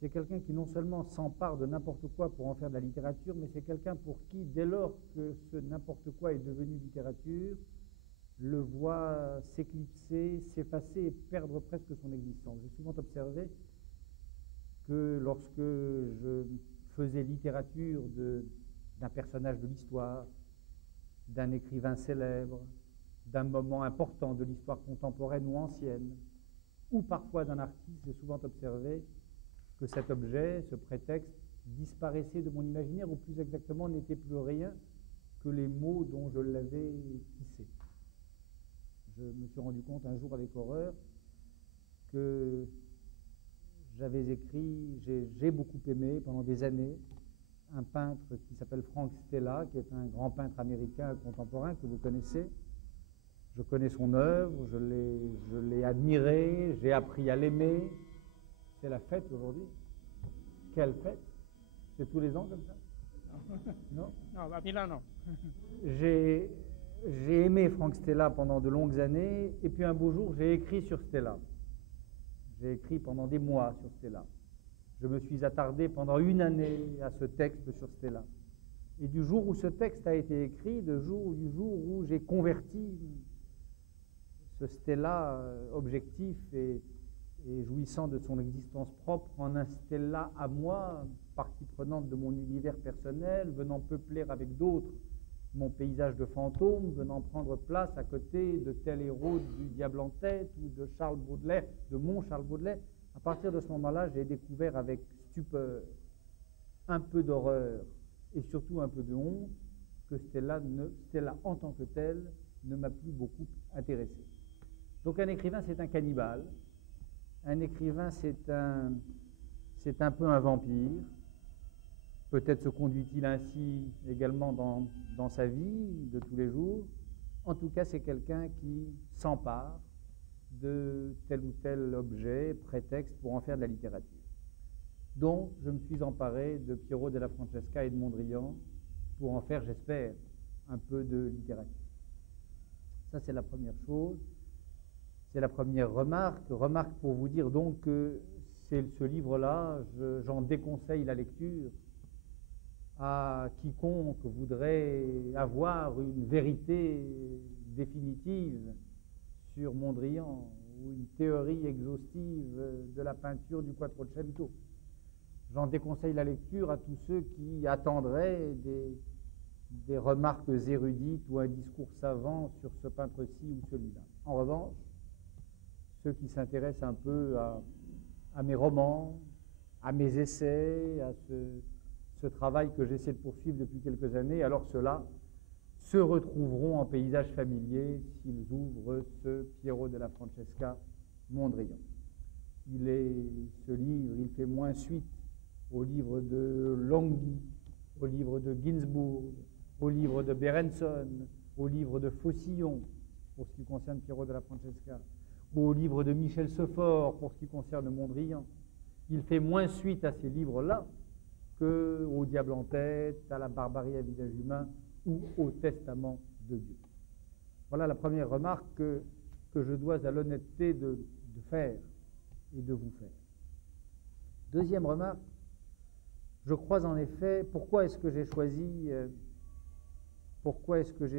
c'est quelqu'un qui non seulement s'empare de n'importe quoi pour en faire de la littérature, mais c'est quelqu'un pour qui, dès lors que ce n'importe quoi est devenu littérature, le voit s'éclipser, s'effacer et perdre presque son existence. J'ai souvent observé que lorsque je faisais littérature d'un personnage de l'histoire, d'un écrivain célèbre, d'un moment important de l'histoire contemporaine ou ancienne, ou parfois d'un artiste, j'ai souvent observé que cet objet, ce prétexte, disparaissait de mon imaginaire, ou plus exactement n'était plus rien que les mots dont je l'avais tissé. Je me suis rendu compte un jour avec horreur que j'avais écrit, j'ai beaucoup aimé pendant des années un peintre qui s'appelle Frank Stella, qui est un grand peintre américain contemporain que vous connaissez. Je connais son œuvre, je l'ai admiré, j'ai appris à l'aimer. C'est la fête aujourd'hui. Quelle fête? C'est tous les ans comme ça? Non. Non, à Milan, non. J'ai aimé Frank Stella pendant de longues années, et puis un beau jour, j'ai écrit sur Stella. J'ai écrit pendant des mois sur Stella. Je me suis attardé pendant une année à ce texte sur Stella. Et du jour où ce texte a été écrit, du jour où j'ai converti ce Stella objectif et jouissant de son existence propre en un Stella à moi, partie prenante de mon univers personnel, venant peupler avec d'autres mon paysage de fantômes, venant prendre place à côté de tel héros du Diable en tête ou de Charles Baudelaire, de mon Charles Baudelaire. À partir de ce moment-là, j'ai découvert avec stupeur, un peu d'horreur et surtout un peu de honte que Stella en tant que tel ne m'a plus beaucoup intéressé. Donc un écrivain, c'est un cannibale. Un écrivain, c'est un peu un vampire. Peut-être se conduit-il ainsi également dans sa vie de tous les jours. En tout cas, c'est quelqu'un qui s'empare de tel ou tel objet, prétexte pour en faire de la littérature. Donc, je me suis emparé de Piero della Francesca et de Mondrian pour en faire, j'espère, un peu de littérature. Ça, c'est la première chose. C'est la première remarque. Remarque pour vous dire donc que ce livre-là, j'en déconseille la lecture à quiconque voudrait avoir une vérité définitive sur Mondrian ou une théorie exhaustive de la peinture du Quattrocento. J'en déconseille la lecture à tous ceux qui attendraient des remarques érudites ou un discours savant sur ce peintre-ci ou celui-là. En revanche, ceux qui s'intéressent un peu à mes romans, à mes essais, à ce travail que j'essaie de poursuivre depuis quelques années, alors ceux-là se retrouveront en paysage familier s'ils ouvrent ce Piero della Francesca Mondrian. Ce livre, il fait moins suite au livre de Longhi, au livre de Ginsburg, au livre de Berenson, au livre de Faucillon, pour ce qui concerne Piero della Francesca, ou au livre de Michel Seuphor, pour ce qui concerne Mondrian. Il fait moins suite à ces livres-là qu'au Diable en tête, à la Barbarie à visage humain ou au Testament de Dieu. Voilà la première remarque que je dois à l'honnêteté de faire et de vous faire. Deuxième remarque, je crois en effet, pourquoi est-ce que j'ai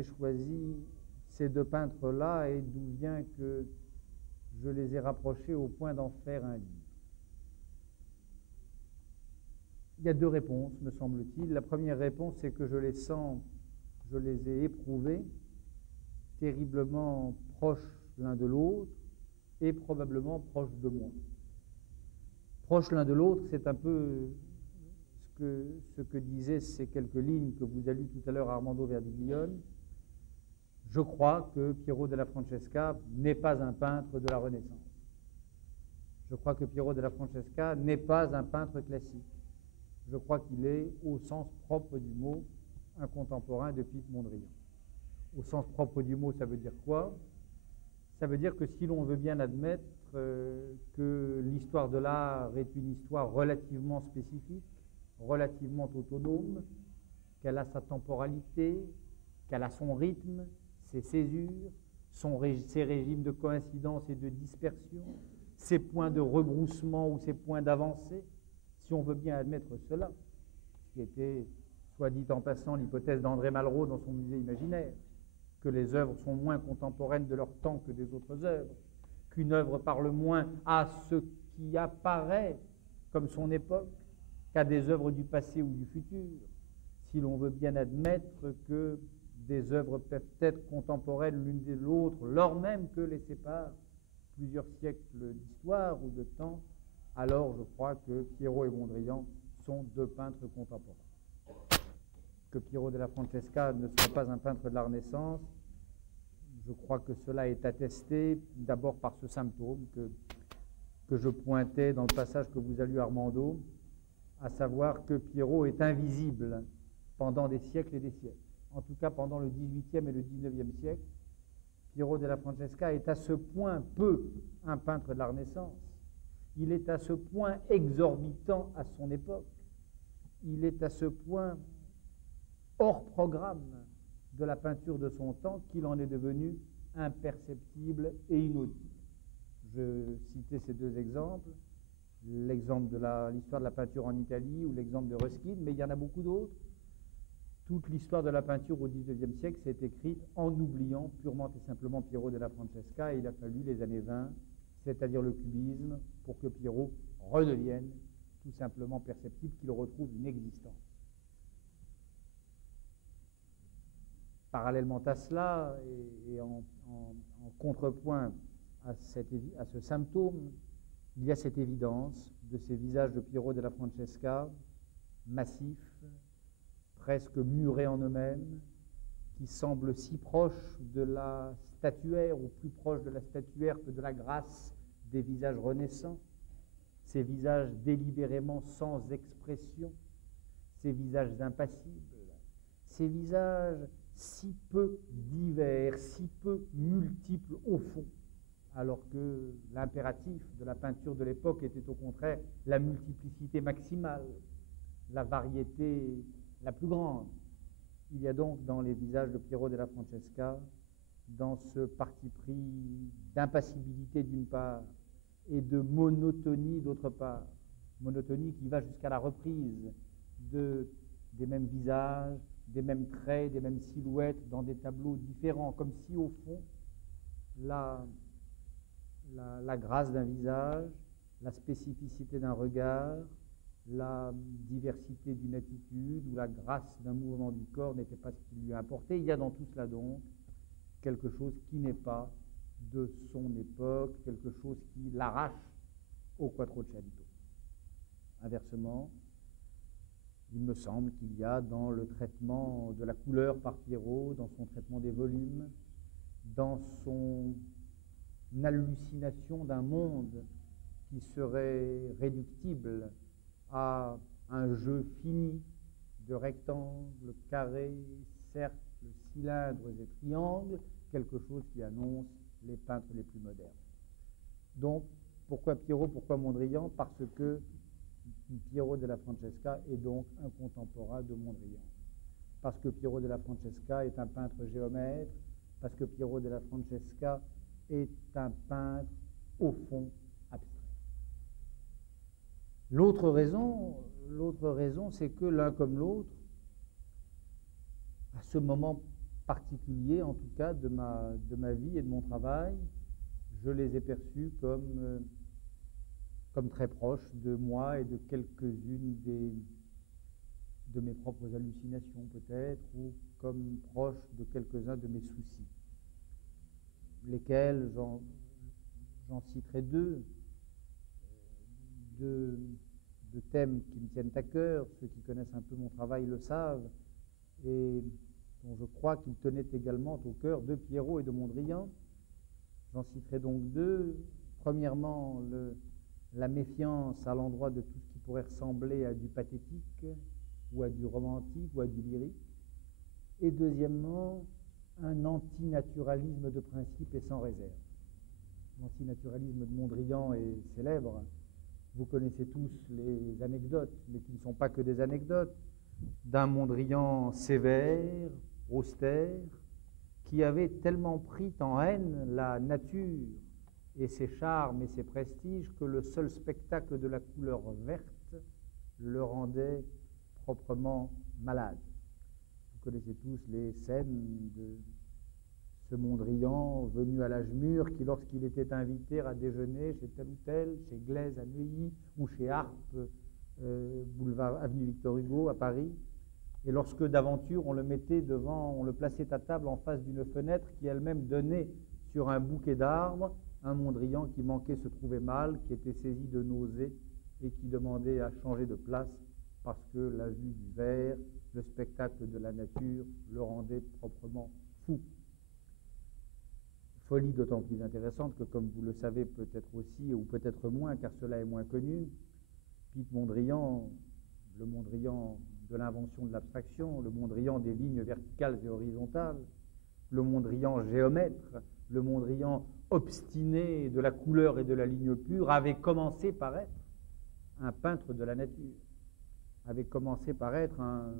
choisi ces deux peintres-là et d'où vient que je les ai rapprochés au point d'en faire un livre. Il y a deux réponses, me semble-t-il. La première réponse, c'est que je les ai éprouvés terriblement proches l'un de l'autre et probablement proches de moi. Proches l'un de l'autre, c'est un peu ce que disaient ces quelques lignes que vous avez lues tout à l'heure à Armando Verdiglione. Je crois que Piero della Francesca n'est pas un peintre de la Renaissance. Je crois que Piero della Francesca n'est pas un peintre classique. Je crois qu'il est, au sens propre du mot, un contemporain de Piet Mondrian. Au sens propre du mot, ça veut dire quoi? Ça veut dire que si l'on veut bien admettre que l'histoire de l'art est une histoire relativement spécifique, relativement autonome, qu'elle a sa temporalité, qu'elle a son rythme, ses césures, ses régimes de coïncidence et de dispersion, ces points de rebroussement ou ces points d'avancée, si on veut bien admettre cela, ce qui était, soit dit en passant, l'hypothèse d'André Malraux dans son musée imaginaire, que les œuvres sont moins contemporaines de leur temps que des autres œuvres, qu'une œuvre parle moins à ce qui apparaît comme son époque qu'à des œuvres du passé ou du futur, si l'on veut bien admettre que des œuvres peuvent être contemporaines l'une de l'autre, lors même que les séparent plusieurs siècles d'histoire ou de temps, alors je crois que Piero et Mondrian sont deux peintres contemporains. Que Piero della Francesca ne soit pas un peintre de la Renaissance, je crois que cela est attesté d'abord par ce symptôme que je pointais dans le passage que vous a lu Armando, à savoir que Piero est invisible pendant des siècles et des siècles. En tout cas, pendant le XVIIIe et le XIXe siècle, Piero della Francesca est à ce point peu un peintre de la Renaissance. Il est à ce point exorbitant à son époque. Il est à ce point hors programme de la peinture de son temps qu'il en est devenu imperceptible et inaudible. Je citais ces deux exemples, l'exemple de l'histoire de la peinture en Italie ou l'exemple de Ruskin, mais il y en a beaucoup d'autres. Toute l'histoire de la peinture au XIXe siècle s'est écrite en oubliant purement et simplement Piero della Francesca, et il a fallu les années 20, c'est-à-dire le cubisme, pour que Piero redevienne tout simplement perceptible, qu'il retrouve une existence. Parallèlement à cela, et en contrepoint à ce symptôme, il y a cette évidence de ces visages de Piero della Francesca, massifs, presque murés en eux-mêmes, qui semblent si proches de la statuaire, ou plus proches de la statuaire que de la grâce des visages renaissants, ces visages délibérément sans expression, ces visages impassibles, ces visages si peu divers, si peu multiples au fond, alors que l'impératif de la peinture de l'époque était au contraire la multiplicité maximale, la variété la plus grande. Il y a donc dans les visages de Piero della Francesca, dans ce parti pris d'impassibilité d'une part et de monotonie d'autre part, monotonie qui va jusqu'à la reprise des mêmes visages, des mêmes traits, des mêmes silhouettes dans des tableaux différents, comme si au fond la grâce d'un visage, la spécificité d'un regard, la diversité d'une attitude ou la grâce d'un mouvement du corps n'était pas ce qui lui importait. Il y a dans tout cela donc quelque chose qui n'est pas de son époque, quelque chose qui l'arrache au Quattrocento. Inversement, il me semble qu'il y a dans le traitement de la couleur par Piero, dans son traitement des volumes, dans son hallucination d'un monde qui serait réductible à un jeu fini de rectangles, carrés, cercles, cylindres et triangles, quelque chose qui annonce les peintres les plus modernes. Donc, pourquoi Piero, pourquoi Mondrian? Parce que Piero della Francesca est donc un contemporain de Mondrian. Parce que Piero della Francesca est un peintre géomètre, parce que Piero della Francesca est un peintre au fond abstrait. L'autre raison, c'est que l'un comme l'autre, à ce moment particulier, en tout cas, de ma vie et de mon travail, je les ai perçus comme très proches de moi et de quelques-unes de mes propres hallucinations peut-être, ou comme proches de quelques-uns de mes soucis, lesquels, j'en citerai deux thèmes qui me tiennent à cœur. Ceux qui connaissent un peu mon travail le savent, et dont je crois qu'ils tenaient également au cœur de Piero et de Mondrian. J'en citerai donc deux. Premièrement, la méfiance à l'endroit de tout ce qui pourrait ressembler à du pathétique, ou à du romantique, ou à du lyrique. Et deuxièmement, un antinaturalisme de principe et sans réserve. L'antinaturalisme de Mondrian est célèbre. Vous connaissez tous les anecdotes, mais qui ne sont pas que des anecdotes, d'un Mondrian sévère, austère, qui avait tellement pris en haine la nature et ses charmes et ses prestiges que le seul spectacle de la couleur verte le rendait proprement malade. Vous connaissez tous les scènes de ce Mondrian venu à l'âge mûr qui, lorsqu'il était invité à déjeuner chez tel ou tel, chez Glaise à Neuilly ou chez Harpe, boulevard avenue Victor Hugo à Paris, et lorsque d'aventure on le mettait devant, on le plaçait à table en face d'une fenêtre qui elle-même donnait sur un bouquet d'arbres, un Mondrian qui manquait se trouvait mal, qui était saisi de nausées et qui demandait à changer de place parce que la vue du verre, le spectacle de la nature le rendait proprement fou. Folie d'autant plus intéressante que, comme vous le savez peut-être aussi, ou peut-être moins, car cela est moins connu, Piet Mondrian, le Mondrian de l'invention de l'abstraction, le Mondrian des lignes verticales et horizontales, le Mondrian géomètre, le Mondrian obstiné de la couleur et de la ligne pure, avait commencé par être un peintre de la nature, avait commencé par être un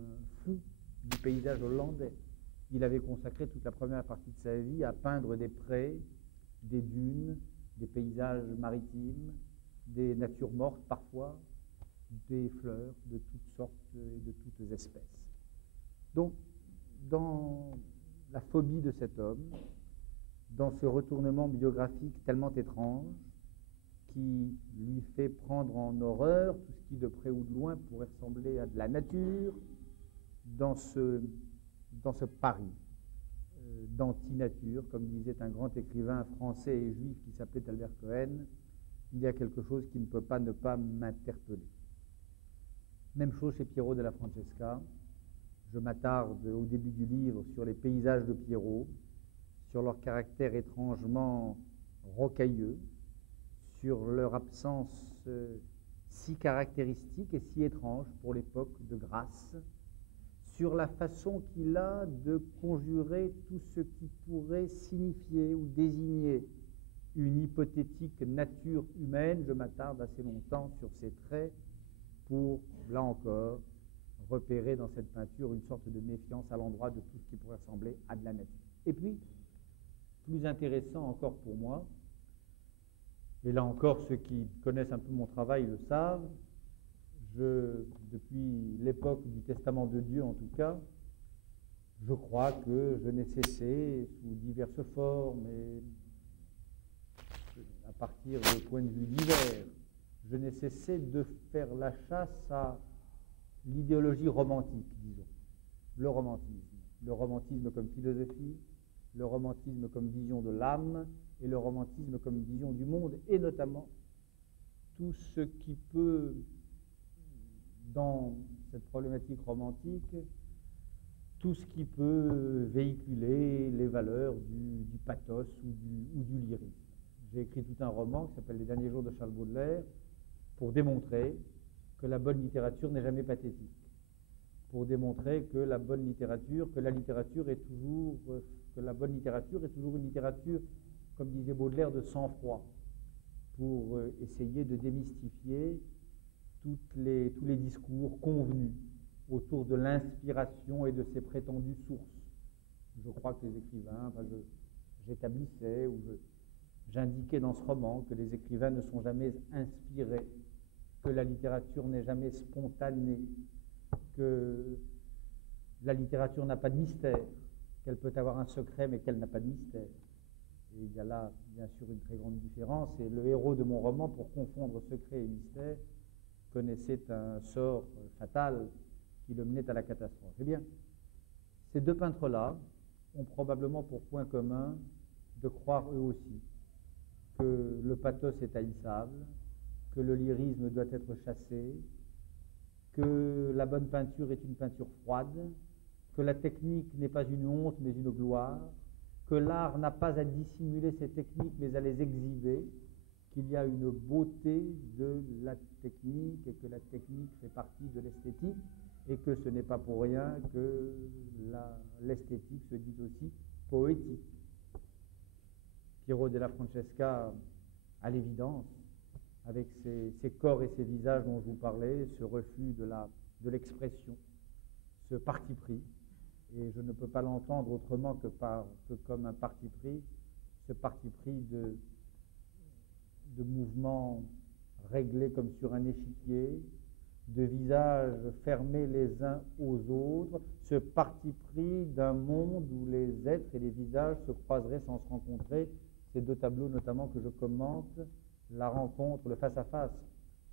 fou du paysage hollandais. Il avait consacré toute la première partie de sa vie à peindre des prés, des dunes, des paysages maritimes, des natures mortes parfois, des fleurs de toutes sortes et de toutes espèces. Donc, dans la phobie de cet homme, dans ce retournement biographique tellement étrange, qui lui fait prendre en horreur tout ce qui, de près ou de loin, pourrait ressembler à de la nature, dans ce pari d'anti-nature, comme disait un grand écrivain français et juif qui s'appelait Albert Cohen, il y a quelque chose qui ne peut pas ne pas m'interpeller. Même chose chez Piero della Francesca. Je m'attarde au début du livre sur les paysages de Piero, sur leur caractère étrangement rocailleux, sur leur absence si caractéristique et si étrange pour l'époque de grâce, sur la façon qu'il a de conjurer tout ce qui pourrait signifier ou désigner une hypothétique nature humaine. Je m'attarde assez longtemps sur ces traits pour, là encore, repérer dans cette peinture une sorte de méfiance à l'endroit de tout ce qui pourrait ressembler à de la nature. Et puis, plus intéressant encore pour moi, et là encore ceux qui connaissent un peu mon travail le savent, depuis l'époque du Testament de Dieu en tout cas, je crois que je n'ai cessé, sous diverses formes et à partir de points de vue divers, je n'ai cessé de faire la chasse à l'idéologie romantique, disons, le romantisme comme philosophie, le romantisme comme vision de l'âme et le romantisme comme vision du monde, et notamment tout ce qui peut, dans cette problématique romantique, tout ce qui peut véhiculer les valeurs du pathos ou du lyrisme. J'ai écrit tout un roman qui s'appelle Les derniers jours de Charles Baudelaire pour démontrer que la bonne littérature n'est jamais pathétique, pour démontrer que la bonne littérature, que la bonne littérature est toujours une littérature, comme disait Baudelaire, de sang-froid, pour essayer de démystifier tous les discours convenus autour de l'inspiration et de ses prétendues sources. Je crois que les écrivains, j'établissais ou j'indiquais dans ce roman que les écrivains ne sont jamais inspirés, que la littérature n'est jamais spontanée, que la littérature n'a pas de mystère, qu'elle peut avoir un secret mais qu'elle n'a pas de mystère. Et il y a là, bien sûr, une très grande différence. Et le héros de mon roman, pour confondre secret et mystère, connaissait un sort fatal qui le menait à la catastrophe. Eh bien, ces deux peintres-là ont probablement pour point commun de croire eux aussi que le pathos est haïssable, que le lyrisme doit être chassé, que la bonne peinture est une peinture froide, que la technique n'est pas une honte mais une gloire, que l'art n'a pas à dissimuler ses techniques mais à les exhiber, qu'il y a une beauté de la technique et que la technique fait partie de l'esthétique et que ce n'est pas pour rien que l'esthétique se dit aussi poétique. Piero della Francesca, à l'évidence, avec ses corps et ses visages dont je vous parlais, ce refus de l'expression, ce parti pris, et je ne peux pas l'entendre autrement que comme un parti pris, ce parti pris de mouvements réglés comme sur un échiquier, de visages fermés les uns aux autres, ce parti pris d'un monde où les êtres et les visages se croiseraient sans se rencontrer. Ces deux tableaux notamment que je commente, la rencontre, le face-à-face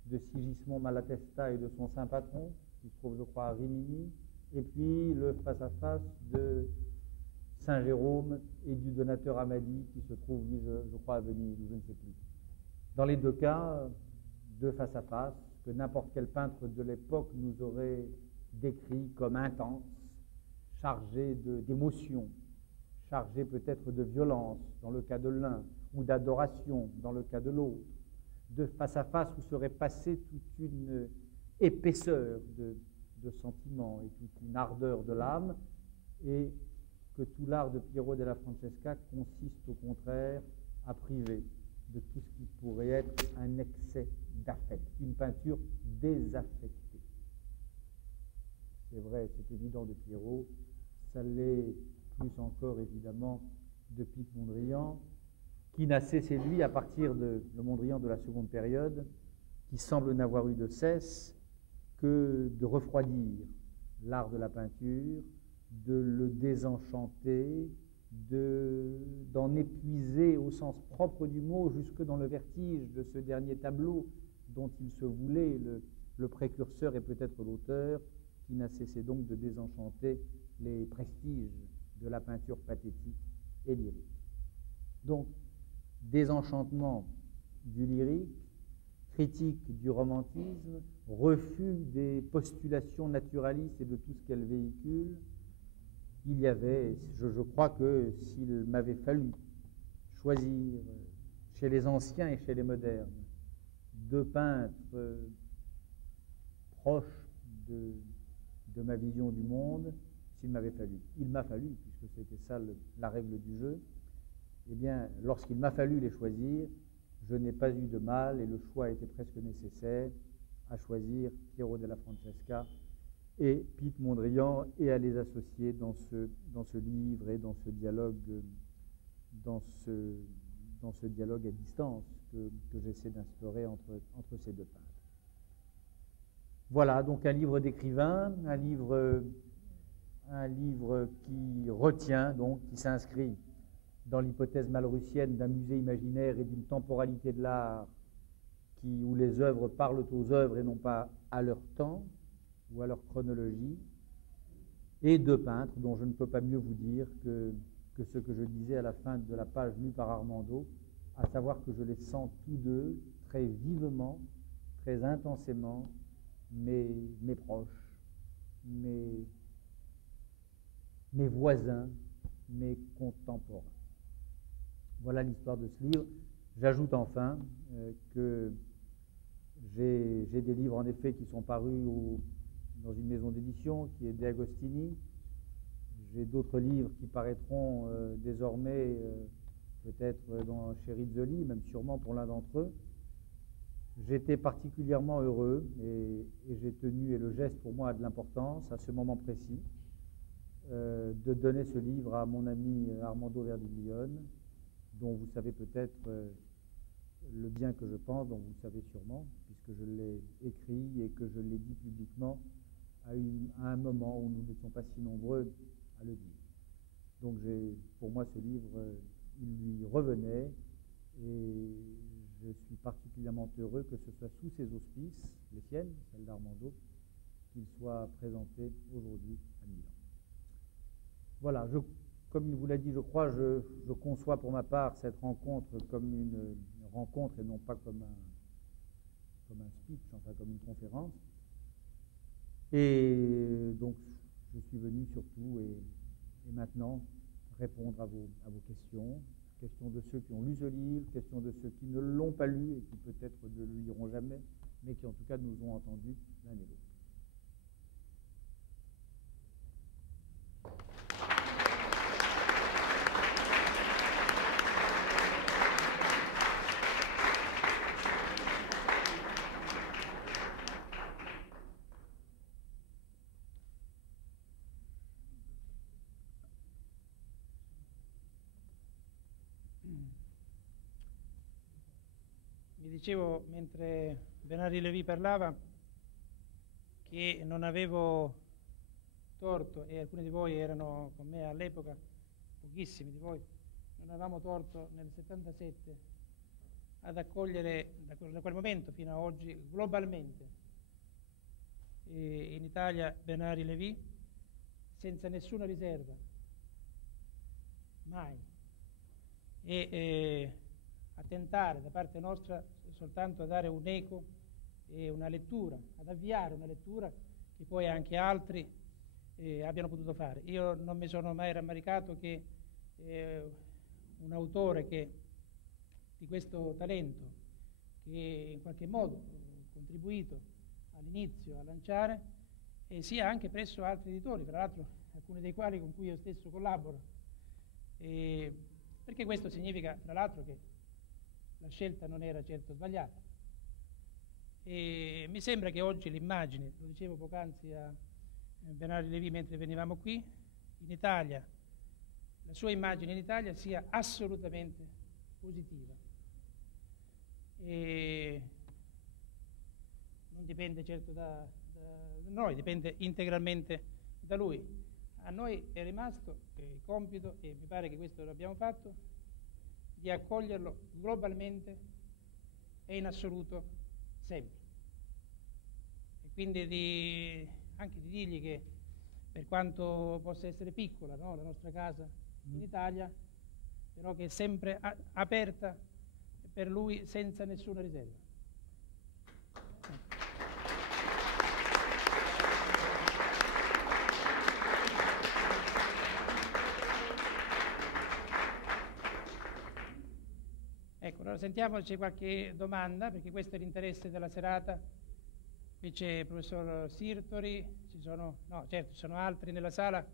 de Sigismond Malatesta et de son saint patron, qui se trouve je crois à Rimini, et puis le face-à-face de Saint Jérôme et du donateur Amadi, qui se trouve lui je crois à Venise, ou je ne sais plus. Dans les deux cas, deux face-à-face, que n'importe quel peintre de l'époque nous aurait décrit comme intense, chargé d'émotion, chargé peut-être de violence dans le cas de l'un, ou d'adoration dans le cas de l'autre, de face-à-face où serait passée toute une épaisseur de sentiments et toute une ardeur de l'âme, et que tout l'art de Piero della Francesca consiste au contraire à priver de tout ce qui pourrait être un excès d'affect, une peinture désaffectée. C'est vrai, c'est évident de Piero, ça l'est plus encore évidemment de Piet Mondrian, qui n'a cessé lui à partir de le Mondrian de la seconde période, qui semble n'avoir eu de cesse que de refroidir l'art de la peinture, de le désenchanter, d'en épuiser au sens propre du mot jusque dans le vertige de ce dernier tableau dont il se voulait le précurseur et peut-être l'auteur, qui n'a cessé donc de désenchanter les prestiges de la peinture pathétique et lyrique. Donc, désenchantement du lyrique, critique du romantisme, refus des postulations naturalistes et de tout ce qu'elles véhiculent. Il y avait, je crois que s'il m'avait fallu choisir chez les anciens et chez les modernes deux peintres proches de ma vision du monde, s'il m'avait fallu, il m'a fallu, puisque c'était ça la règle du jeu, eh bien, lorsqu'il m'a fallu les choisir, je n'ai pas eu de mal, et le choix était presque nécessaire, à choisir Piero della Francesca et Piet Mondrian, et à les associer dans ce livre et dans ce dialogue, à distance que j'essaie d'instaurer entre ces deux peintres. Voilà, donc un livre d'écrivain, un livre qui retient, donc, qui s'inscrit dans l'hypothèse malrussienne d'un musée imaginaire et d'une temporalité de l'art où les œuvres parlent aux œuvres et non pas à leur temps ou à leur chronologie, et deux peintres dont je ne peux pas mieux vous dire que ce que je disais à la fin de la page lue par Armando, à savoir que je les sens tous deux très vivement, très intensément, mes proches, mes voisins, mes contemporains. Voilà l'histoire de ce livre. J'ajoute enfin que j'ai des livres en effet qui sont parus dans une maison d'édition qui est De Agostini. J'ai d'autres livres qui paraîtront désormais peut-être chez Rizzoli, même sûrement pour l'un d'entre eux. J'étais particulièrement heureux et j'ai tenu, et le geste pour moi a de l'importance à ce moment précis, de donner ce livre à mon ami Armando Verdiglione, dont vous savez peut-être le bien que je pense, dont vous le savez sûrement, puisque je l'ai écrit et que je l'ai dit publiquement à un moment où nous n'étions pas si nombreux à le dire. Donc pour moi ce livre, il lui revenait, et je suis particulièrement heureux que ce soit sous ses auspices, les siennes, celles d'Armando, qu'il soit présenté aujourd'hui à Milan. Voilà, comme il vous l'a dit, je crois, je conçois pour ma part cette rencontre comme une rencontre et non pas comme un speech, enfin comme une conférence. Et donc, je suis venu surtout et maintenant répondre à vos questions de ceux qui ont lu ce livre, questions de ceux qui ne l'ont pas lu et qui peut-être ne le liront jamais, mais qui en tout cas nous ont entendus l'un et l'autre. dicevo mentre Bernard Lévy parlava che non avevo torto, e alcuni di voi erano con me all'epoca, pochissimi di voi, non avevamo torto nel 77 ad accogliere da quel momento fino a oggi globalmente in Italia Bernard Lévy senza nessuna riserva, mai, e a tentare da parte nostra soltanto a dare un'eco e una lettura, ad avviare una lettura che poi anche altri abbiano potuto fare. Io non mi sono mai rammaricato che un autore di questo talento, che in qualche modo ha contribuito all'inizio a lanciare, sia anche presso altri editori, tra l'altro alcuni dei quali con cui io stesso collaboro, perché questo significa tra l'altro che la scelta non era certo sbagliata. E mi sembra che oggi l'immagine, lo dicevo poc'anzi a Bernard Lévy mentre venivamo qui, in Italia, la sua immagine in Italia sia assolutamente positiva. E non dipende certo da noi, dipende integralmente da lui. A noi è rimasto il compito, e mi pare che questo l'abbiamo fatto, di accoglierlo globalmente e in assoluto sempre. E quindi anche di dirgli che per quanto possa essere piccola, no, la nostra casa in Italia, però che è sempre aperta per lui senza nessuna riserva. Ecco, allora sentiamo se c'è qualche domanda, perché questo è l'interesse della serata. Qui c'è il professor Sirtori, ci sono altri nella sala,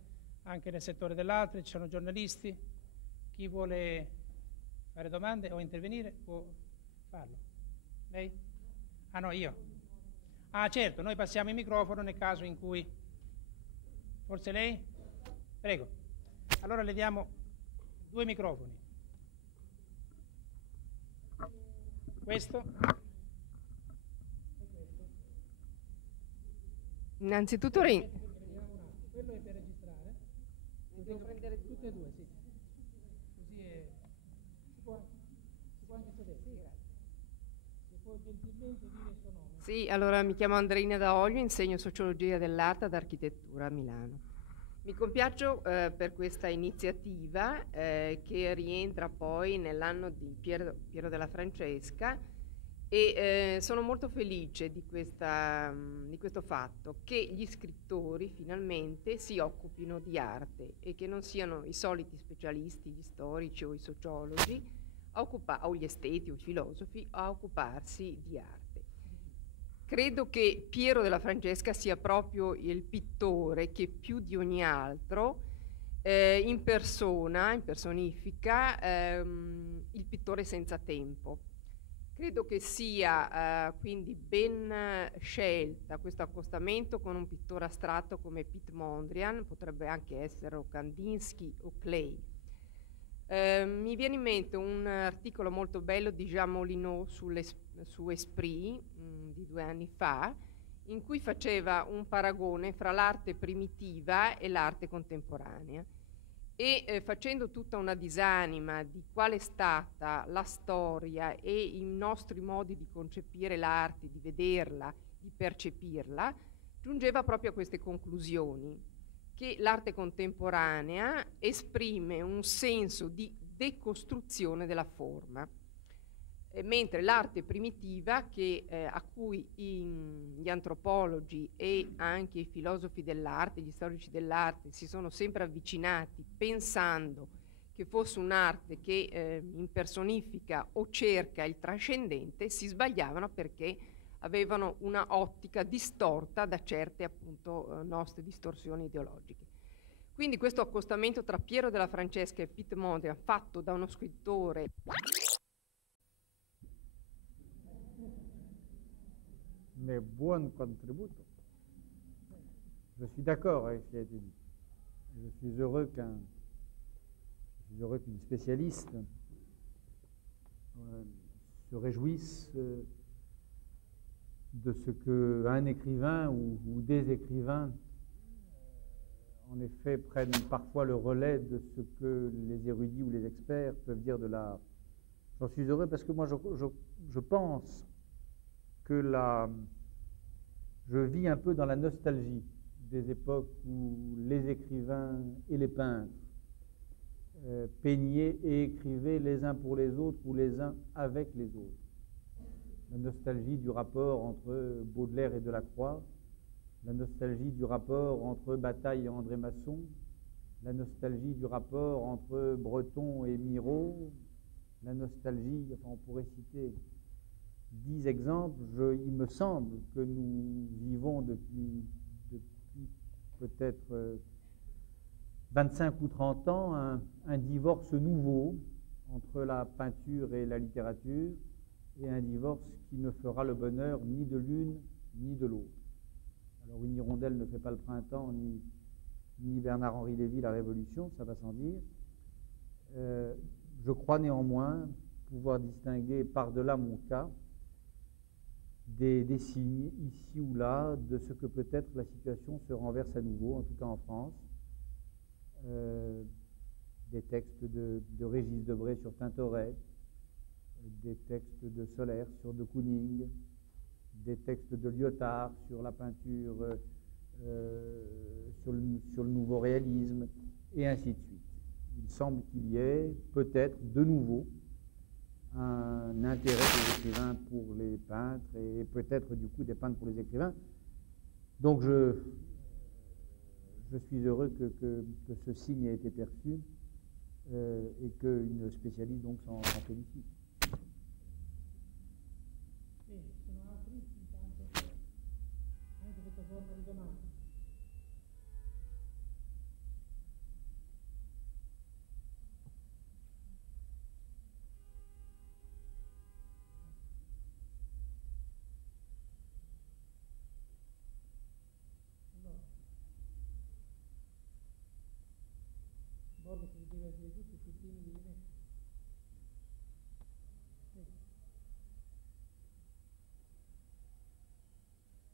anche nel settore dell'arte, ci sono giornalisti. Chi vuole fare domande o intervenire può farlo. Lei? Ah no, io. Ah certo, noi passiamo il microfono nel caso in cui... Forse lei? Prego. Allora le diamo 2 microfoni. Questo? Innanzitutto quello è per registrare. Devo prendere tutte e 2, sì. Così si può anche sedere. Sì, grazie. Se può gentilmente dire il suo nome. Sì, allora mi chiamo Andreina D'Aolio, insegno sociologia dell'arte ed architettura a Milano. Mi compiaccio per questa iniziativa che rientra poi nell'anno di Piero della Francesca, e sono molto felice di questo fatto, che gli scrittori finalmente si occupino di arte e che non siano i soliti specialisti, gli storici o i sociologi, o gli esteti o i filosofi a occuparsi di arte. Credo che Piero della Francesca sia proprio il pittore che più di ogni altro impersonifica il pittore senza tempo. Credo che sia quindi ben scelta questo accostamento con un pittore astratto come Piet Mondrian, potrebbe anche essere o Kandinsky o Klee. Mi viene in mente un articolo molto bello di Jean Molineau su Esprit di 2 anni fa, in cui faceva un paragone fra l'arte primitiva e l'arte contemporanea, e facendo tutta una disanima di qual è stata la storia e i nostri modi di concepire l'arte, di vederla, di percepirla, giungeva proprio a queste conclusioni: che l'arte contemporanea esprime un senso di decostruzione della forma, mentre l'arte primitiva, a cui gli antropologi e anche i filosofi dell'arte, gli storici dell'arte si sono sempre avvicinati pensando che fosse un'arte che impersonifica o cerca il trascendente, si sbagliavano perché avevano una ottica distorta da certe appunto nostre distorsioni ideologiche. Quindi questo accostamento tra Piero della Francesca e Piet Mondrian, fatto da uno scrittore Mais buon contributo. Je suis d'accord avec ce qui a été dit. Je suis heureux qu'une spécialiste se réjouissent de ce qu'un écrivain ou des écrivains, en effet, prennent parfois le relais de ce que les érudits ou les experts peuvent dire de l'art. J'en suis heureux parce que moi, je pense que je vis un peu dans la nostalgie des époques où les écrivains et les peintres peignaient et écrivaient les uns pour les autres ou les uns avec les autres. La nostalgie du rapport entre Baudelaire et Delacroix, la nostalgie du rapport entre Bataille et André Masson, la nostalgie du rapport entre Breton et Miro, la nostalgie, enfin on pourrait citer 10 exemples. Il me semble que nous vivons depuis peut-être 25 ou 30 ans un divorce nouveau entre la peinture et la littérature, et un divorce qui ne fera le bonheur ni de l'une ni de l'autre. Alors une hirondelle ne fait pas le printemps, ni Bernard-Henri Lévy la Révolution, ça va sans dire. Je crois néanmoins pouvoir distinguer par-delà mon cas des signes ici ou là de ce que peut-être la situation se renverse à nouveau, en tout cas en France. Des textes de Régis Debray sur Tintoret, des textes de Solers sur de Kooning, des textes de Lyotard sur la peinture, sur le nouveau réalisme, et ainsi de suite. Il semble qu'il y ait peut-être de nouveau un intérêt des écrivains pour les peintres, et peut-être du coup des peintres pour les écrivains. Donc je suis heureux que ce signe ait été perçu et qu'une spécialiste donc s'en félicite.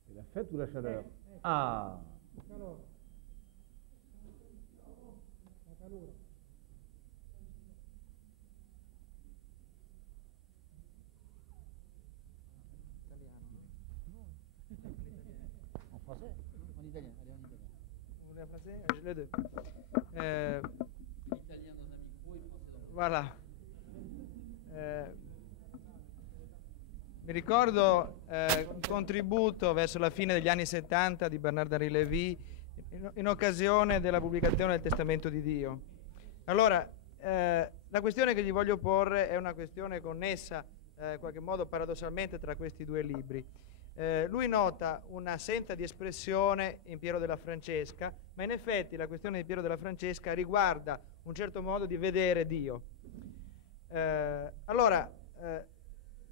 C'est la fête ou la chaleur? Ah! En français? En italien? Allez, en italien. Vous voulez en français? Je les deux. Italien dans un micro et français dans l'autre. Voilà. Mi ricordo un contributo verso la fine degli anni 70 di Bernard-Henri Lévy in occasione della pubblicazione del Testamento di Dio. Allora, la questione che gli voglio porre è una questione connessa in qualche modo paradossalmente tra questi due libri. Lui nota un'assenza di espressione in Piero della Francesca, ma in effetti la questione di Piero della Francesca riguarda un certo modo di vedere Dio.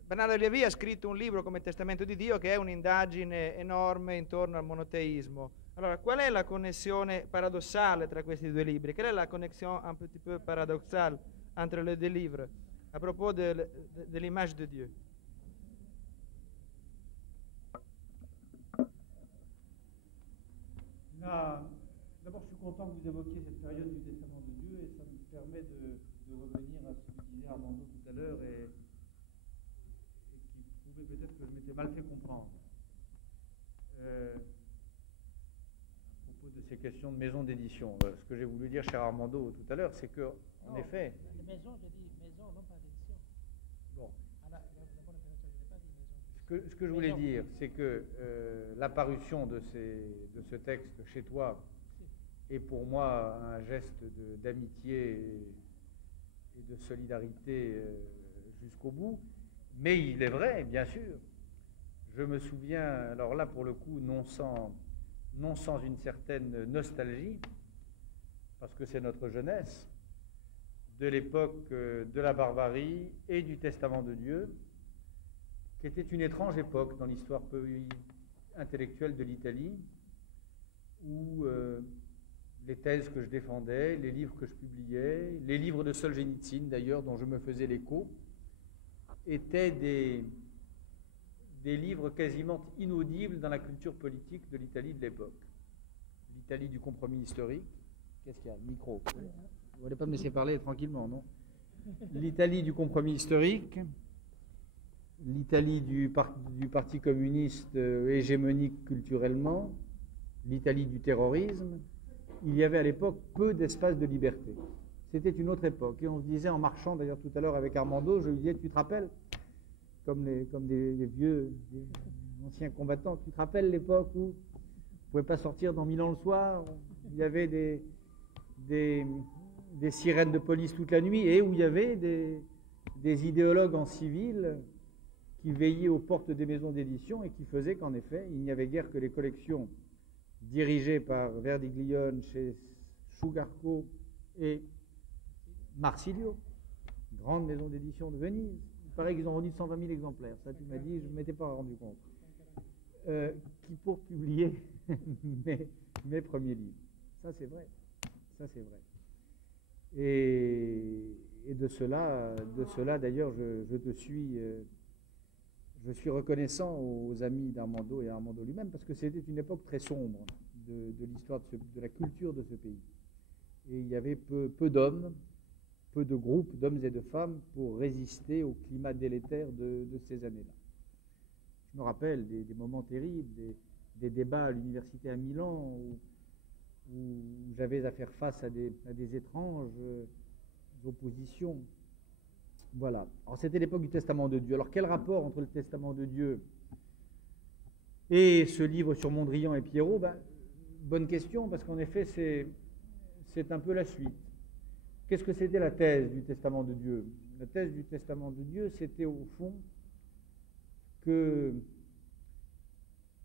Bernardo Lévy ha scritto un libro come Testamento di Dio che è un'indagine enorme intorno al monoteismo. Allora, qual è la connessione paradossale tra questi due libri? Quelle est la connexion un petit peu paradoxale entre les deux livres à propos de l'image de Dieu? D'abord, je suis content que vous évoquiez cette période du Testament de Dieu, et ça me permet de revenir à ce que disait Armando tout à l'heure et qui prouvait peut-être que je m'étais mal fait comprendre. À propos de ces questions de maison d'édition, ce que j'ai voulu dire, cher Armando, tout à l'heure, c'est que, en effet... Maison, j'ai dit maison, non pas d'édition. Bon. Je n'ai pas dit maison. Ce que je voulais dire, c'est que la parution de ce texte chez toi est pour moi un geste d'amitié et de solidarité jusqu'au bout. Mais il est vrai, bien sûr, je me souviens, alors là pour le coup, non sans une certaine nostalgie, parce que c'est notre jeunesse, de l'époque de la barbarie et du Testament de Dieu, qui était une étrange époque dans l'histoire intellectuelle de l'Italie, où les thèses que je défendais, les livres que je publiais, les livres de Solzhenitsyn d'ailleurs, dont je me faisais l'écho, étaient des livres quasiment inaudibles dans la culture politique de l'Italie de l'époque. L'Italie du compromis historique. Qu'est-ce qu'il y a? Le micro. Vous n'allez pas me laisser parler tranquillement, non? L'Italie du compromis historique, l'Italie du Parti communiste hégémonique culturellement, l'Italie du terrorisme. Il y avait à l'époque peu d'espace de liberté. C'était une autre époque. Et on se disait, en marchant d'ailleurs tout à l'heure avec Armando, je lui disais, tu te rappelles, comme des vieux, des anciens combattants, tu te rappelles l'époque où on ne pouvait pas sortir dans Milan le soir, il y avait des sirènes de police toute la nuit, et où il y avait des idéologues en civil qui veillaient aux portes des maisons d'édition et qui faisaient qu'en effet, il n'y avait guère que les collections dirigées par Verdiglione chez Sugarco et Marsilio, grande maison d'édition de Venise. Il paraît qu'ils ont vendu 120 000 exemplaires. Ça, tu m'as dit, je ne m'étais pas rendu compte. Qui pour publier mes premiers livres. Ça, c'est vrai. Ça, c'est vrai. Et de cela d'ailleurs, je suis reconnaissant aux amis d'Armando et à Armando lui-même, parce que c'était une époque très sombre de l'histoire de la culture de ce pays. Et il y avait peu d'hommes, peu de groupes d'hommes et de femmes pour résister au climat délétère de ces années-là. Je me rappelle des moments terribles, des débats à l'université à Milan où j'avais à faire face à des étranges oppositions. Voilà. Alors c'était l'époque du Testament de Dieu. Alors quel rapport entre le Testament de Dieu et ce livre sur Mondrian et Pierrot? Bonne question, parce qu'en effet c'est un peu la suite. Qu'est-ce que c'était la thèse du Testament de Dieu? La thèse du Testament de Dieu, c'était au fond que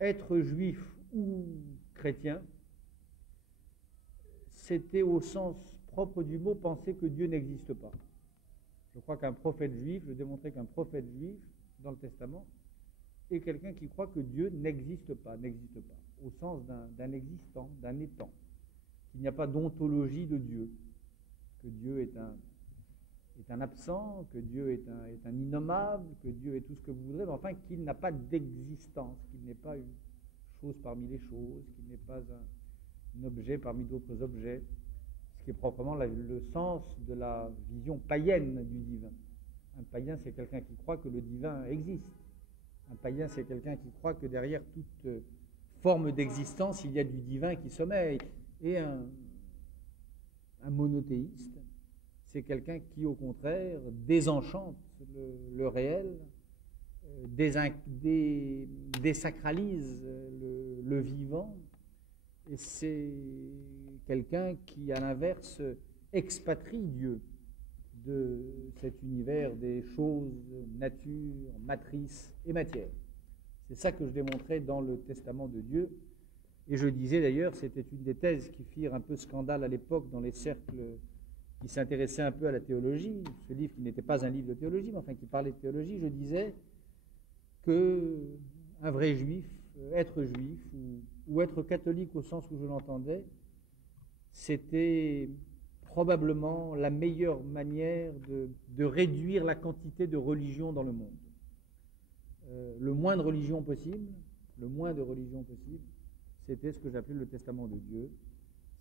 être juif ou chrétien, c'était au sens propre du mot penser que Dieu n'existe pas. Je crois qu'un prophète juif, je démontrais qu'un prophète juif dans le Testament est quelqu'un qui croit que Dieu n'existe pas, au sens d'un existant, d'un étant. Il n'y a pas d'ontologie de Dieu, que Dieu est un absent, que Dieu est un innommable, que Dieu est tout ce que vous voudrez, mais enfin qu'il n'a pas d'existence, qu'il n'est pas une chose parmi les choses, qu'il n'est pas un objet parmi d'autres objets, ce qui est proprement le sens de la vision païenne du divin. Un païen, c'est quelqu'un qui croit que le divin existe. Un païen, c'est quelqu'un qui croit que derrière toute forme d'existence, il y a du divin qui sommeille. Et un monothéiste, c'est quelqu'un qui, au contraire, désenchante le réel, désacralise le vivant, et c'est quelqu'un qui, à l'inverse, expatrie Dieu de cet univers des choses, nature, matrice et matière. C'est ça que je démontrais dans le Testament de Dieu. Et je disais d'ailleurs, c'était une des thèses qui firent un peu scandale à l'époque dans les cercles qui s'intéressaient un peu à la théologie, ce livre qui n'était pas un livre de théologie, mais enfin qui parlait de théologie. Je disais qu'un vrai juif, être juif ou être catholique au sens où je l'entendais, c'était probablement la meilleure manière de réduire la quantité de religions dans le monde. Le moins de religions possible, c'était ce que j'appelais le Testament de Dieu,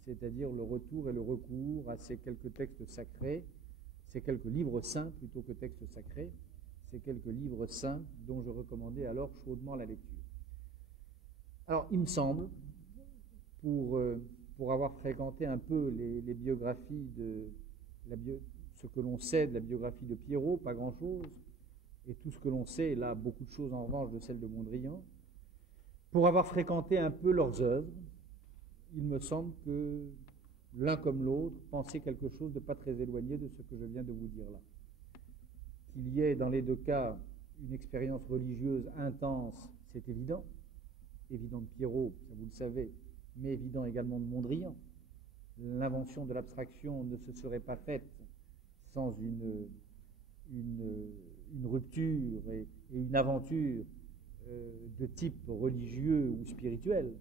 c'est-à-dire le retour et le recours à ces quelques textes sacrés, ces quelques livres saints plutôt que textes sacrés, ces quelques livres saints dont je recommandais alors chaudement la lecture. Alors, il me semble, pour avoir fréquenté un peu les biographies ce que l'on sait de la biographie de Pierrot, pas grand-chose, et tout ce que l'on sait, là, beaucoup de choses en revanche de celle de Mondrian, pour avoir fréquenté un peu leurs œuvres, il me semble que l'un comme l'autre pensait quelque chose de pas très éloigné de ce que je viens de vous dire là. Qu'il y ait dans les deux cas une expérience religieuse intense, c'est évident de Pierrot, ça vous le savez, mais évident également de Mondrian. L'invention de l'abstraction ne se serait pas faite sans une rupture et une aventure de type religieux ou spirituel.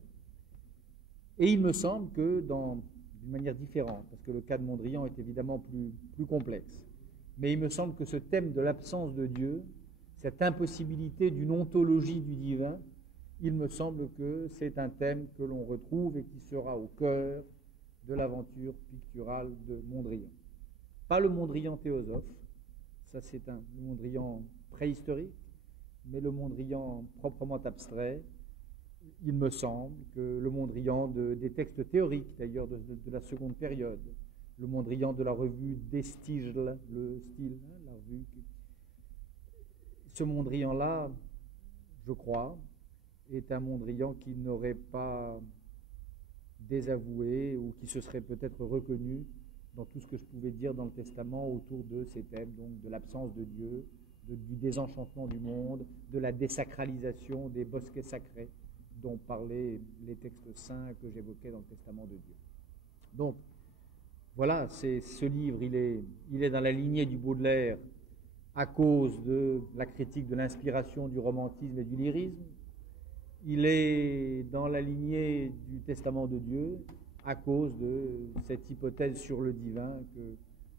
Et il me semble que d'une manière différente, parce que le cas de Mondrian est évidemment plus complexe, mais il me semble que ce thème de l'absence de Dieu cette impossibilité d'une ontologie du divin, il me semble que c'est un thème que l'on retrouve et qui sera au cœur de l'aventure picturale de Mondrian. Pas le Mondrian théosophe, ça c'est un Mondrian préhistorique, mais le Mondrian proprement abstrait. Il me semble que le Mondrian des textes théoriques, d'ailleurs de la seconde période, le Mondrian de la revue Destigel, le style, la revue, ce Mondrian-là, je crois, est un Mondrian qui n'aurait pas désavoué ou qui se serait peut-être reconnu dans tout ce que je pouvais dire dans le Testament autour de ces thèmes, donc de l'absence de Dieu, du désenchantement du monde, de la désacralisation des bosquets sacrés dont parlaient les textes saints que j'évoquais dans le Testament de Dieu. Donc, voilà, ce livre, il est dans la lignée du Baudelaire à cause de la critique de l'inspiration, du romantisme et du lyrisme. Il est dans la lignée du Testament de Dieu à cause de cette hypothèse sur le divin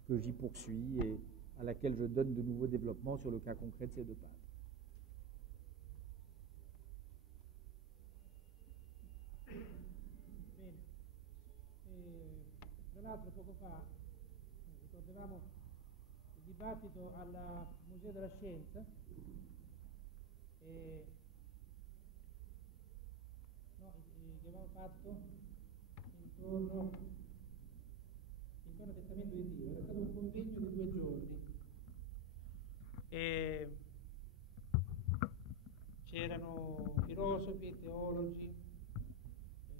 que j'y poursuis et à laquelle je donne de nouveaux développements sur le cas concret de ces deux peintres. Tra l'altro poco fa ricordavamo il dibattito al Museo della Scienza che avevamo fatto intorno al Testamento di Dio. Era stato un convegno di 2 giorni e c'erano filosofi, teologi,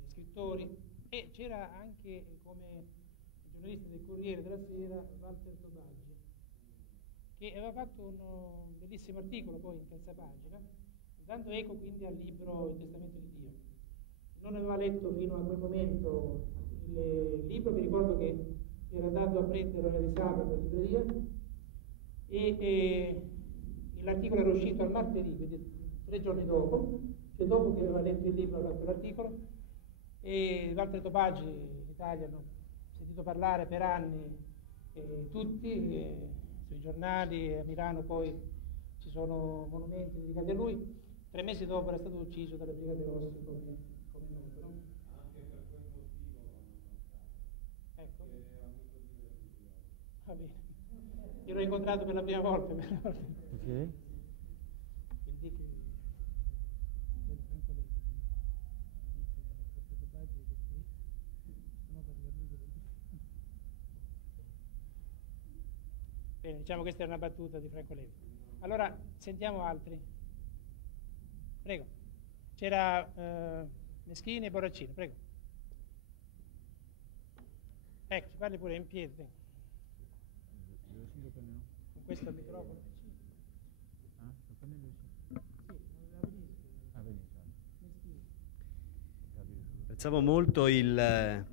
scrittori e c'era anche come giornalista del Corriere della Sera Walter Tobagi, che aveva fatto un bellissimo articolo poi in terza pagina, dando eco quindi al libro Il Testamento di Dio. Non aveva letto fino a quel momento il libro, mi ricordo che era andato a prendere nelle sabato in libreria e l'articolo era uscito al martedì, quindi 3 giorni dopo, cioè dopo che aveva letto il libro aveva fatto l'articolo, e Walter Tobagi in Italia hanno sentito parlare per anni tutti, sui giornali, a Milano poi ci sono monumenti dedicati a lui. 3 mesi dopo era stato ucciso dalle Brigate Rosse come noto, no? Anche per quel motivo ecco. Va bene. Io l'ho incontrato per la prima volta. Ok. Bene, diciamo questa è una battuta di Franco Levi. Allora, sentiamo altri. Prego. C'era Meschini e Borraccino, prego. Ecco, ci parli pure in piedi. Con questo microfono. Apprezzavo molto il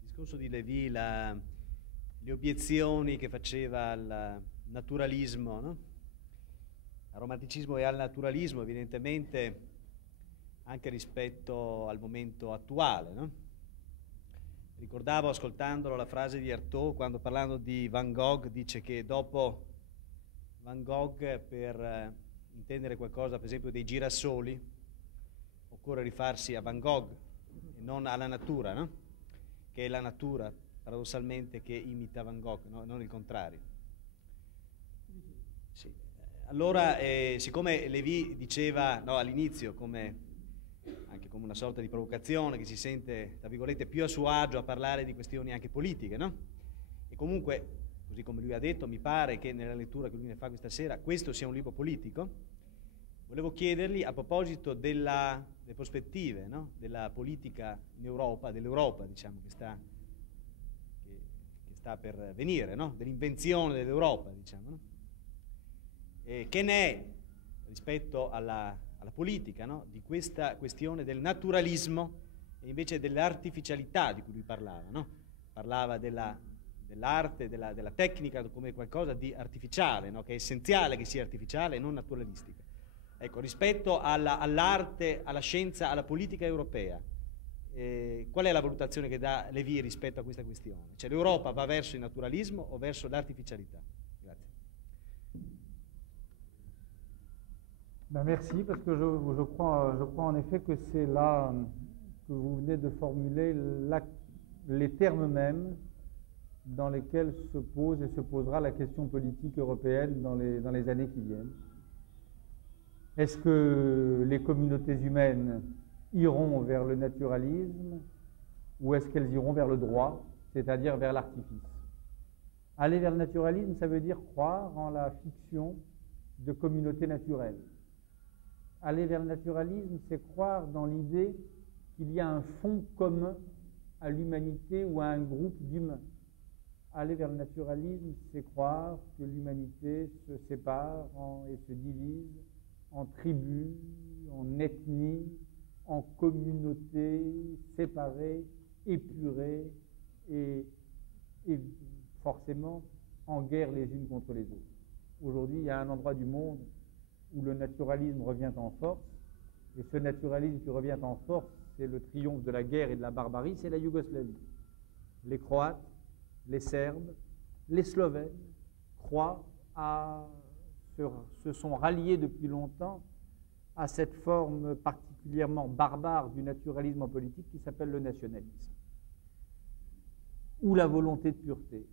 discorso di Levi, le obiezioni che faceva al naturalismo, no? Al romanticismo e al naturalismo, evidentemente anche rispetto al momento attuale, no? Ricordavo, ascoltandolo, la frase di Artaud quando, parlando di Van Gogh, dice che dopo Van Gogh, per intendere qualcosa, per esempio, dei girasoli, occorre rifarsi a Van Gogh e non alla natura, no? Che è la natura, paradossalmente, che imita Van Gogh, no? Non il contrario. Sì. Allora, siccome Levi diceva, no, all'inizio, anche come una sorta di provocazione, che si sente, tra virgolette, più a suo agio a parlare di questioni anche politiche, no? E comunque, così come lui ha detto, mi pare che nella lettura che lui ne fa questa sera, questo sia un libro politico. Volevo chiedergli, a proposito delle prospettive, no? Della politica in Europa, dell'Europa, diciamo, che sta per venire, no? Dell'invenzione dell'Europa, diciamo, no? Che ne è rispetto alla politica, no? Di questa questione del naturalismo e invece dell'artificialità di cui lui parlava, no? Parlava dell'arte, della tecnica come qualcosa di artificiale, no? Che è essenziale che sia artificiale e non naturalistica. Ecco, rispetto all'arte, alla scienza, alla politica europea, qual è la valutazione che dà Levi rispetto a questa questione? Cioè l'Europa va verso il naturalismo o verso l'artificialità? Grazie. Ben merci, parce que je crois en effet que c'est là que vous venez de formuler les termes mêmes dans lesquels se pose et se posera la question politique européenne dans les années qui viennent. Est-ce que les communautés humaines iront vers le naturalisme ou est-ce qu'elles iront vers le droit, c'est-à-dire vers l'artifice? Aller vers le naturalisme, ça veut dire croire en la fiction de communautés naturelles. Aller vers le naturalisme, c'est croire dans l'idée qu'il y a un fond commun à l'humanité ou à un groupe d'humains. Aller vers le naturalisme, c'est croire que l'humanité se sépare et se divise en tribus, en ethnies, en communautés séparées, épurées et forcément en guerre les unes contre les autres. Aujourd'hui, il y a un endroit du monde où le naturalisme revient en force, et ce naturalisme qui revient en force, c'est le triomphe de la guerre et de la barbarie, c'est la Yougoslavie. Les Croates, les Serbes, les Slovènes se sont ralliés depuis longtemps à cette forme particulièrement barbare du naturalisme en politique qui s'appelle le nationalisme, ou la volonté de pureté,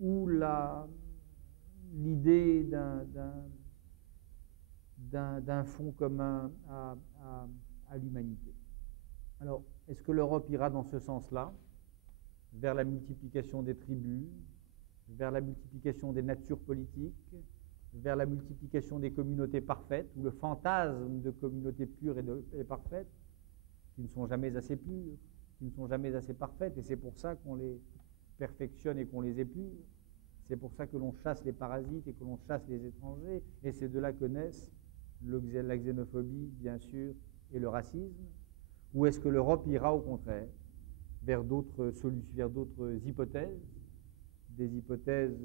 ou l'idée d'un fond commun à l'humanité. Alors, est-ce que l'Europe ira dans ce sens-là, vers la multiplication des tribus, vers la multiplication des natures politiques, vers la multiplication des communautés parfaites, ou le fantasme de communautés pures et parfaites, qui ne sont jamais assez pures, qui ne sont jamais assez parfaites, et c'est pour ça qu'on les perfectionne et qu'on les épure. C'est pour ça que l'on chasse les parasites et que l'on chasse les étrangers, et c'est de là que naissent la xénophobie, bien sûr, et le racisme. Ou est-ce que l'Europe ira au contraire vers d'autres hypothèses, des hypothèses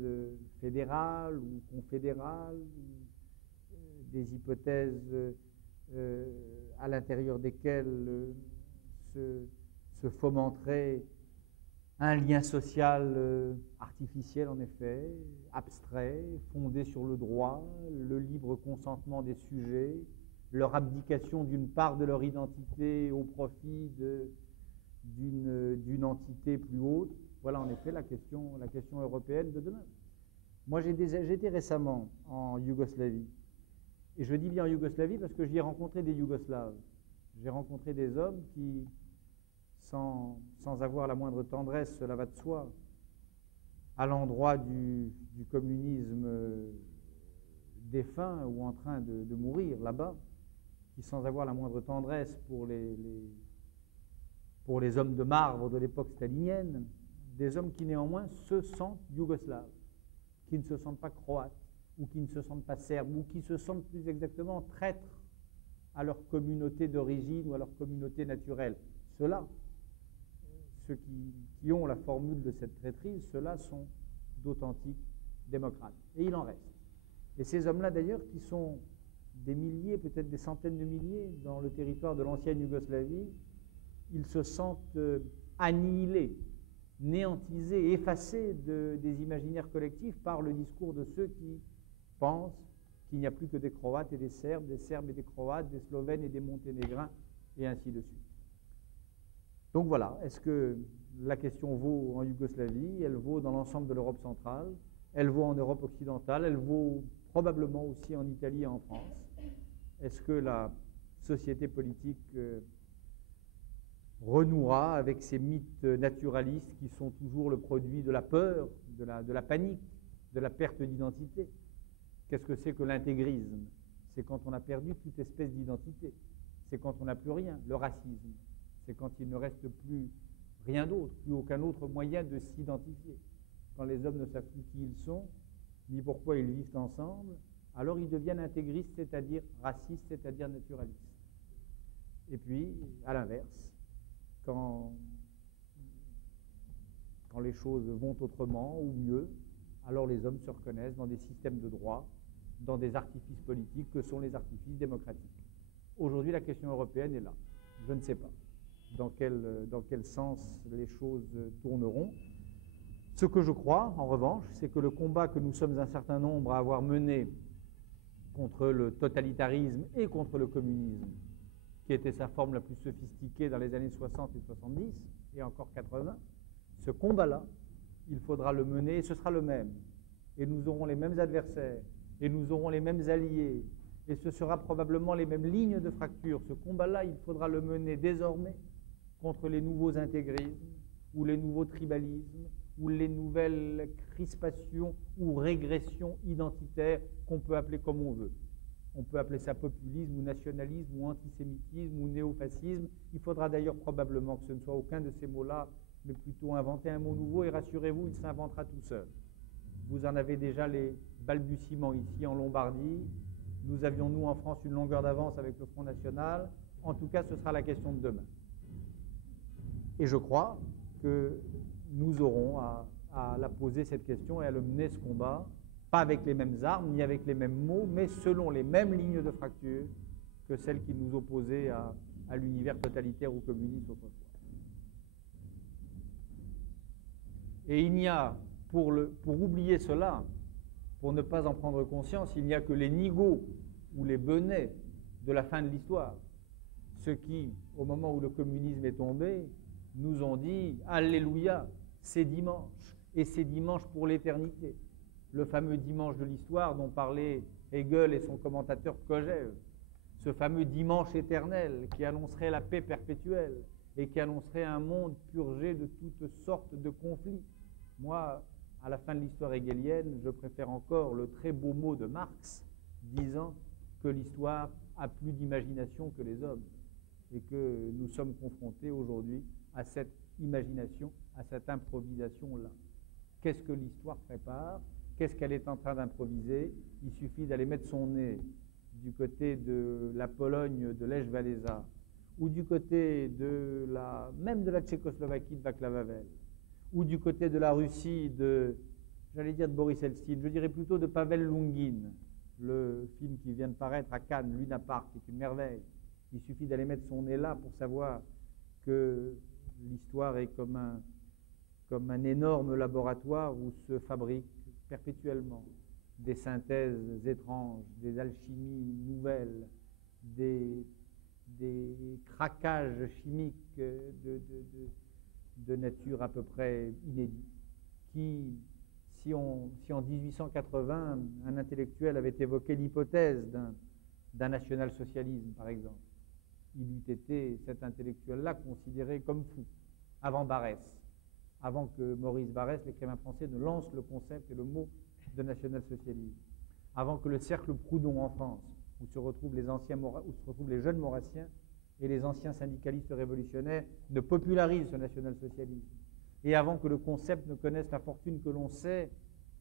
fédérales ou confédérales, des hypothèses à l'intérieur desquelles se fomenterait un lien social artificiel, en effet, abstrait, fondé sur le droit, le libre consentement des sujets, leur abdication d'une part de leur identité au profit d'une entité plus haute. Voilà en effet la question européenne de demain. Moi, j'étais récemment en Yougoslavie. Et je dis bien en Yougoslavie parce que j'y ai rencontré des Yougoslaves. J'ai rencontré des hommes qui, sans avoir la moindre tendresse, cela va de soi, à l'endroit du communisme défunt ou en train de mourir là-bas, qui, sans avoir la moindre tendresse pour les hommes de marbre de l'époque stalinienne, des hommes qui néanmoins se sentent yougoslaves, qui ne se sentent pas croates, ou qui ne se sentent pas serbes, ou qui se sentent plus exactement traîtres à leur communauté d'origine ou à leur communauté naturelle. Ceux-là, ceux qui ont la formule de cette traîtrise, ceux-là sont d'authentiques démocrates. Et il en reste. Et ces hommes-là, d'ailleurs, qui sont des milliers, peut-être des centaines de milliers dans le territoire de l'ancienne Yougoslavie, ils se sentent annihilés, néantisés, effacés des imaginaires collectifs par le discours de ceux qui pensent qu'il n'y a plus que des Croates et des Serbes et des Croates, des Slovènes et des Monténégrins, et ainsi de suite. Donc voilà, est-ce que la question vaut en Yougoslavie, elle vaut dans l'ensemble de l'Europe centrale, elle vaut en Europe occidentale, elle vaut probablement aussi en Italie et en France? Est-ce que la société politique renouera avec ces mythes naturalistes qui sont toujours le produit de la peur, de la panique, de la perte d'identité? Qu'est-ce que c'est que l'intégrisme? C'est quand on a perdu toute espèce d'identité. C'est quand on n'a plus rien. Le racisme, c'est quand il ne reste plus rien d'autre, plus aucun autre moyen de s'identifier. Quand les hommes ne savent plus qui ils sont, ni pourquoi ils vivent ensemble, alors ils deviennent intégristes, c'est-à-dire racistes, c'est-à-dire naturalistes. Et puis, à l'inverse, quand les choses vont autrement ou mieux, alors les hommes se reconnaissent dans des systèmes de droit, dans des artifices politiques que sont les artifices démocratiques. Aujourd'hui, la question européenne est là. Je ne sais pas dans quel sens les choses tourneront. Ce que je crois, en revanche, c'est que le combat que nous sommes un certain nombre à avoir mené contre le totalitarisme et contre le communisme, qui était sa forme la plus sophistiquée dans les années 60 et 70, et encore 80, ce combat-là, il faudra le mener, et ce sera le même. Et nous aurons les mêmes adversaires, et nous aurons les mêmes alliés, et ce sera probablement les mêmes lignes de fracture. Ce combat-là, il faudra le mener désormais contre les nouveaux intégrismes, ou les nouveaux tribalismes, ou les nouvelles crispations ou régressions identitaires qu'on peut appeler comme on veut. On peut appeler ça populisme ou nationalisme ou antisémitisme ou néofascisme. Il faudra d'ailleurs probablement que ce ne soit aucun de ces mots-là, mais plutôt inventer un mot nouveau, et rassurez-vous, il s'inventera tout seul. Vous en avez déjà les balbutiements ici en Lombardie. Nous avions, nous, en France, une longueur d'avance avec le Front National. En tout cas, ce sera la question de demain. Et je crois que nous aurons à la poser cette question et à le mener ce combat, pas avec les mêmes armes, ni avec les mêmes mots, mais selon les mêmes lignes de fracture que celles qui nous opposaient à l'univers totalitaire ou communiste autrefois. Et il n'y a, pour oublier cela, pour ne pas en prendre conscience, il n'y a que les nigauds ou les benets de la fin de l'histoire, ceux qui, au moment où le communisme est tombé, nous ont dit « Alléluia, c'est dimanche, et c'est dimanche pour l'éternité ». Le fameux dimanche de l'histoire dont parlaient Hegel et son commentateur Kojève, ce fameux dimanche éternel qui annoncerait la paix perpétuelle et qui annoncerait un monde purgé de toutes sortes de conflits. Moi, à la fin de l'histoire hegelienne, je préfère encore le très beau mot de Marx disant que l'histoire a plus d'imagination que les hommes et que nous sommes confrontés aujourd'hui à cette imagination, à cette improvisation-là. Qu'est-ce que l'histoire prépare? Qu'est-ce qu'elle est en train d'improviser? Il suffit d'aller mettre son nez du côté de la Pologne de Lech Walesa ou du côté même de la Tchécoslovaquie de Václav Havel ou du côté de la Russie j'allais dire de Boris Eltsine, je dirais plutôt de Pavel Lungin, le film qui vient de paraître à Cannes, Luna Park, qui est une merveille. Il suffit d'aller mettre son nez là pour savoir que l'histoire est comme un énorme laboratoire où se fabriquent perpétuellement des synthèses étranges, des alchimies nouvelles, des craquages chimiques de nature à peu près inédite, qui, si en 1880, un intellectuel avait évoqué l'hypothèse d'un national-socialisme, par exemple, il eût été, cet intellectuel-là, considéré comme fou, avant Barès, avant que Maurice Barrès, l'écrivain français, ne lance le concept et le mot de national-socialisme, avant que le cercle Proudhon en France, où se retrouvent les jeunes maurassiens et les anciens syndicalistes révolutionnaires, ne popularisent ce national-socialisme, et avant que le concept ne connaisse la fortune que l'on sait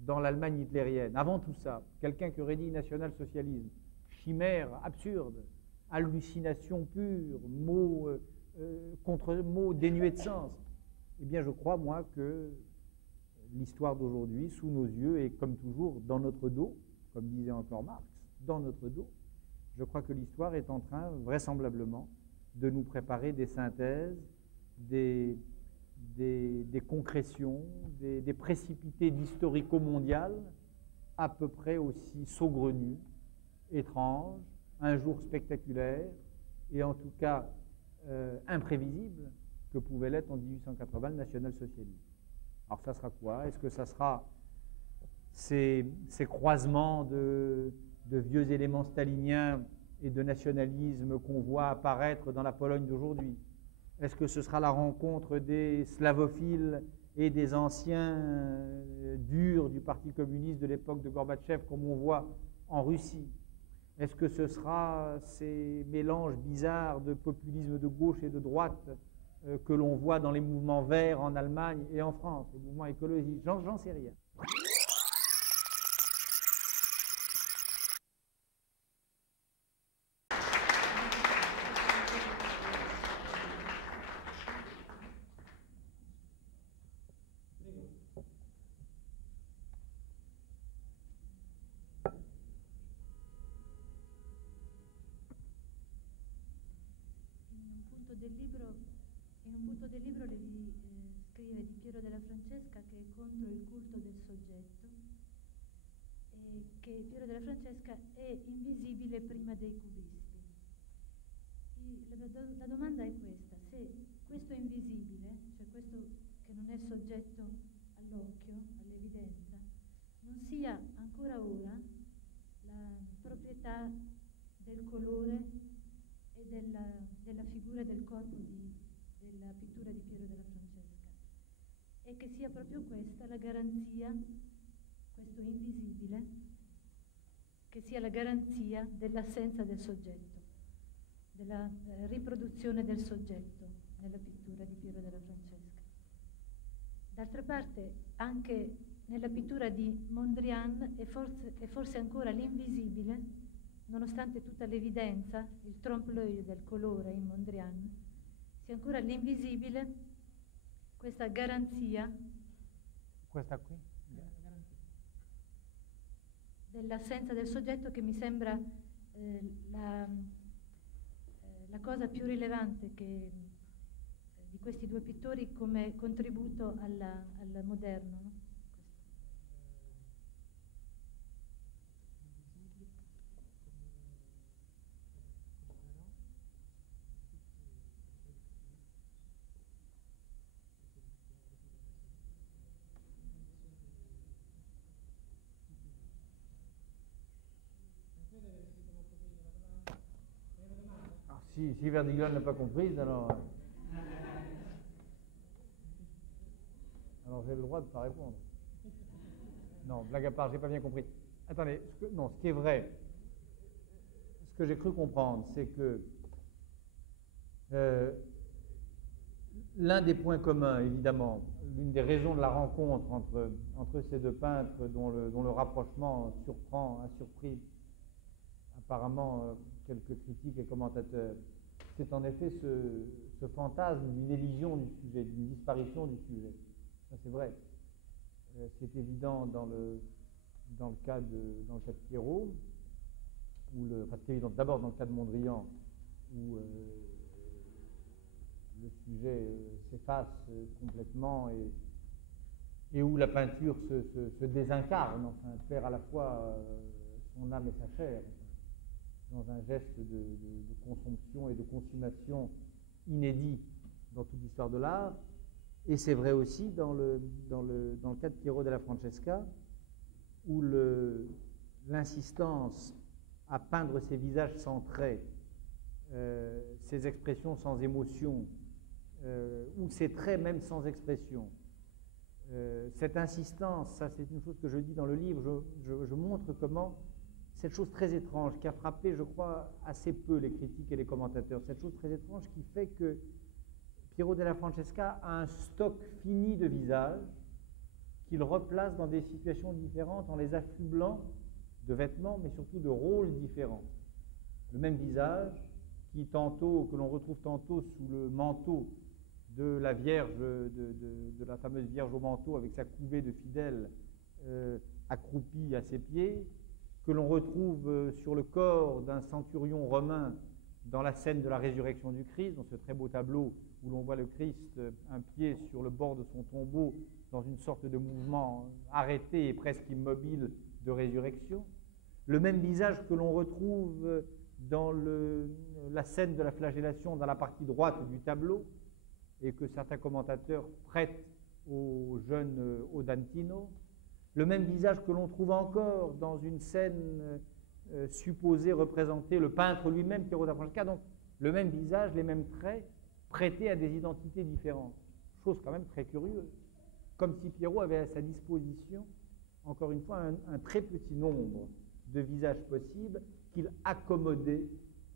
dans l'Allemagne hitlérienne. Avant tout ça, quelqu'un qui aurait dit national-socialisme, chimère absurde, hallucination pure, mot contre mot dénué de sens, eh bien je crois, moi, que l'histoire d'aujourd'hui, sous nos yeux, et comme toujours, dans notre dos, comme disait encore Marx, dans notre dos, je crois que l'histoire est en train, vraisemblablement, de nous préparer des synthèses, des concrétions, des précipités d'historico-mondial à peu près aussi saugrenus, étranges, un jour spectaculaire, et en tout cas imprévisible, que pouvait l'être en 1880 le national-socialisme. Alors ça sera quoi? Est-ce que ça sera ces croisements de vieux éléments staliniens et de nationalisme qu'on voit apparaître dans la Pologne d'aujourd'hui? Est-ce que ce sera la rencontre des slavophiles et des anciens durs du Parti communiste de l'époque de Gorbatchev, comme on voit en Russie? Est-ce que ce sera ces mélanges bizarres de populisme de gauche et de droite que l'on voit dans les mouvements verts en Allemagne et en France, les mouvements écologistes? J'en sais rien. In un punto del libro lei scrive di Piero della Francesca che è contro il culto del soggetto e che Piero della Francesca è invisibile prima dei cubisti. La domanda è questa: se questo invisibile, cioè questo che non è soggetto all'occhio, all'evidenza, non sia ancora ora la proprietà del colore e della figura del corpo della pittura di Piero della Francesca, e che sia proprio questa la garanzia, questo invisibile, che sia la garanzia dell'assenza del soggetto, della riproduzione del soggetto nella pittura di Piero della Francesca. D'altra parte, anche nella pittura di Mondrian è forse ancora l'invisibile, nonostante tutta l'evidenza, il trompe-l'œil del colore in Mondrian, sia ancora l'invisibile, questa garanzia. Questa qui? Dell'assenza del soggetto, che mi sembra la cosa più rilevante di questi due pittori come contributo al moderno, no? Si Verdigan n'a pas compris, alors j'ai le droit de ne pas répondre. Non, blague à part, j'ai pas bien compris. Attendez, ce qui est vrai, ce que j'ai cru comprendre, c'est que l'un des points communs, évidemment, l'une des raisons de la rencontre entre ces deux peintres, dont le rapprochement a surpris apparemment quelques critiques et commentateurs, c'est en effet ce fantasme d'une élision du sujet, d'une disparition du sujet. Ça, c'est vrai. C'est évident dans le cas de Pierrot, c'est évident d'abord dans le cas de Mondrian, où le sujet s'efface complètement et où la peinture se désincarne, enfin, perd à la fois son âme et sa chair, dans un geste de consomption et de consommation inédit dans toute l'histoire de l'art. Et c'est vrai aussi dans le cas de Piero della Francesca, où l'insistance à peindre ses visages sans traits, ses expressions sans émotion, ou ses traits même sans expression. Cette insistance, ça c'est une chose que je dis dans le livre, je montre comment cette chose très étrange qui a frappé, je crois, assez peu les critiques et les commentateurs, cette chose très étrange qui fait que Piero della Francesca a un stock fini de visages qu'il replace dans des situations différentes en les affublant de vêtements, mais surtout de rôles différents. Le même visage que l'on retrouve tantôt sous le manteau de la Vierge, de la fameuse Vierge au manteau avec sa couvée de fidèles accroupis à ses pieds, que l'on retrouve sur le corps d'un centurion romain dans la scène de la résurrection du Christ, dans ce très beau tableau où l'on voit le Christ, un pied sur le bord de son tombeau, dans une sorte de mouvement arrêté et presque immobile de résurrection. Le même visage que l'on retrouve dans la scène de la flagellation dans la partie droite du tableau, et que certains commentateurs prêtent au jeune Odantino. Le même visage que l'on trouve encore dans une scène supposée représenter le peintre lui-même, Piero della Francesca. Donc le même visage, les mêmes traits, prêtés à des identités différentes. Chose quand même très curieuse. Comme si Piero avait à sa disposition, encore une fois, un très petit nombre de visages possibles qu'il accommodait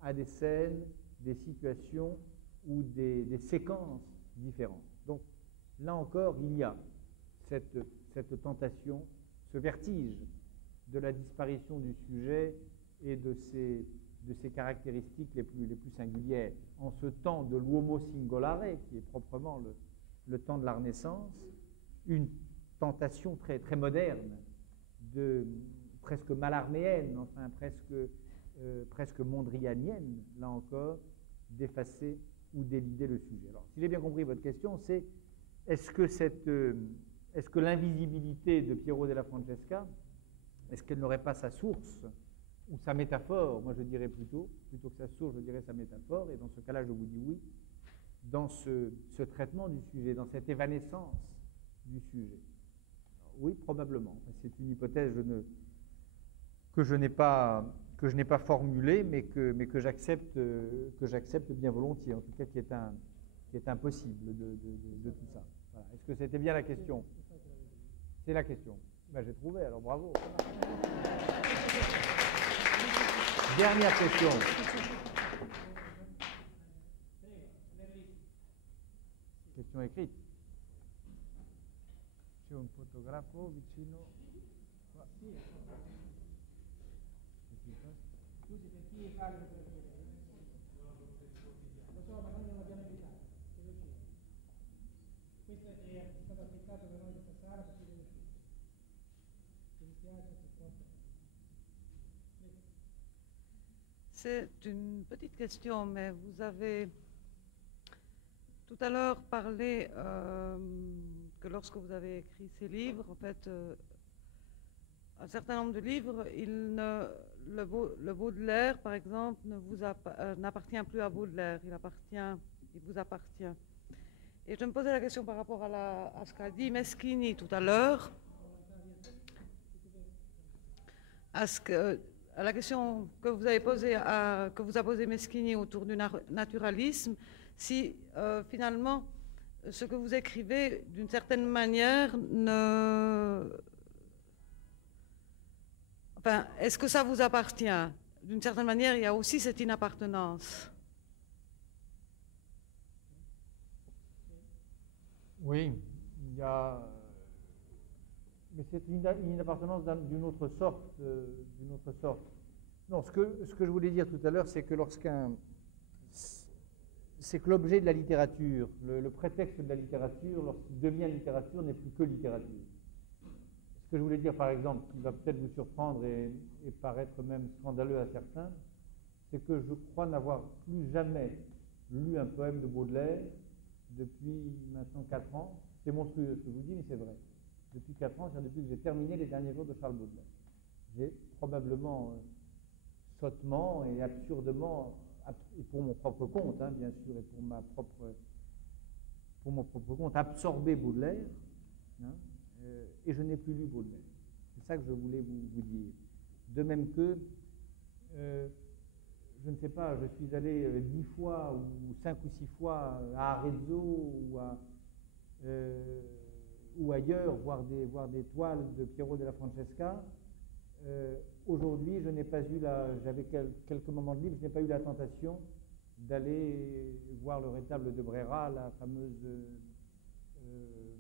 à des scènes, des situations ou des séquences différentes. Donc là encore, il y a cette tentation, ce vertige de la disparition du sujet et de ses caractéristiques les plus singulières. En ce temps de l'uomo singolare, qui est proprement le temps de la Renaissance, une tentation très, très moderne, presque malarméenne, enfin presque mondrianienne, là encore, d'effacer ou d'éluder le sujet. Alors, si j'ai bien compris votre question, c'est est-ce que l'invisibilité de Piero della Francesca est-ce qu'elle n'aurait pas sa source ou sa métaphore? Moi je dirais plutôt que sa source, je dirais sa métaphore, et dans ce cas-là je vous dis oui, dans ce traitement du sujet, dans cette évanescence du sujet. Oui, probablement. C'est une hypothèse que je n'ai pas formulée, mais que j'accepte bien volontiers, en tout cas qui est impossible de tout ça. Voilà. Est-ce que c'était bien la question? C'est la question. Ben, j'ai trouvé, alors bravo. Dernière question. Question écrite. C'è un fotografo vicino. Scusi, per chi parla per lo so, ma noi non l'abbiamo invitato, deve uscire. Questo è stato aspettato da noi questa sala perché deve uscire. Mi dispiace, purtroppo. C'est une petite question, mais vous avez tout à l'heure parlé que lorsque vous avez écrit ces livres, en fait, un certain nombre de livres, le Baudelaire, par exemple, n'appartient plus à Baudelaire, il vous appartient. Et je me posais la question par rapport à ce qu'a dit Meschini tout à l'heure, à la question que vous avez posée, que vous a posée Meschini autour du naturalisme, si finalement ce que vous écrivez, d'une certaine manière, enfin, est-ce que ça vous appartient? D'une certaine manière, il y a aussi cette inappartenance. Oui, il y a... Mais c'est une inappartenance d'une autre sorte. Non, ce que je voulais dire tout à l'heure, c'est que c'est que l'objet de la littérature, le prétexte de la littérature, lorsqu'il devient littérature, n'est plus que littérature. Ce que je voulais dire, par exemple, qui va peut-être vous surprendre et paraître même scandaleux à certains, c'est que je crois n'avoir plus jamais lu un poème de Baudelaire depuis maintenant 4 ans. C'est monstrueux ce que je vous dis, mais c'est vrai. Depuis 4 ans, c'est depuis que j'ai terminé les derniers jours de Charles Baudelaire. J'ai probablement sottement et absurdement, et pour mon propre compte, hein, bien sûr, et pour mon propre compte, absorbé Baudelaire, hein, et je n'ai plus lu Baudelaire. C'est ça que je voulais vous dire. De même que, je ne sais pas, je suis allé 10 fois ou 5 ou 6 fois à Arezzo ou ailleurs voir des toiles de Piero della Francesca. Aujourd'hui, je n'ai pas eu j'avais quelques moments de libre, je n'ai pas eu la tentation d'aller voir le rétable de Brera, la fameuse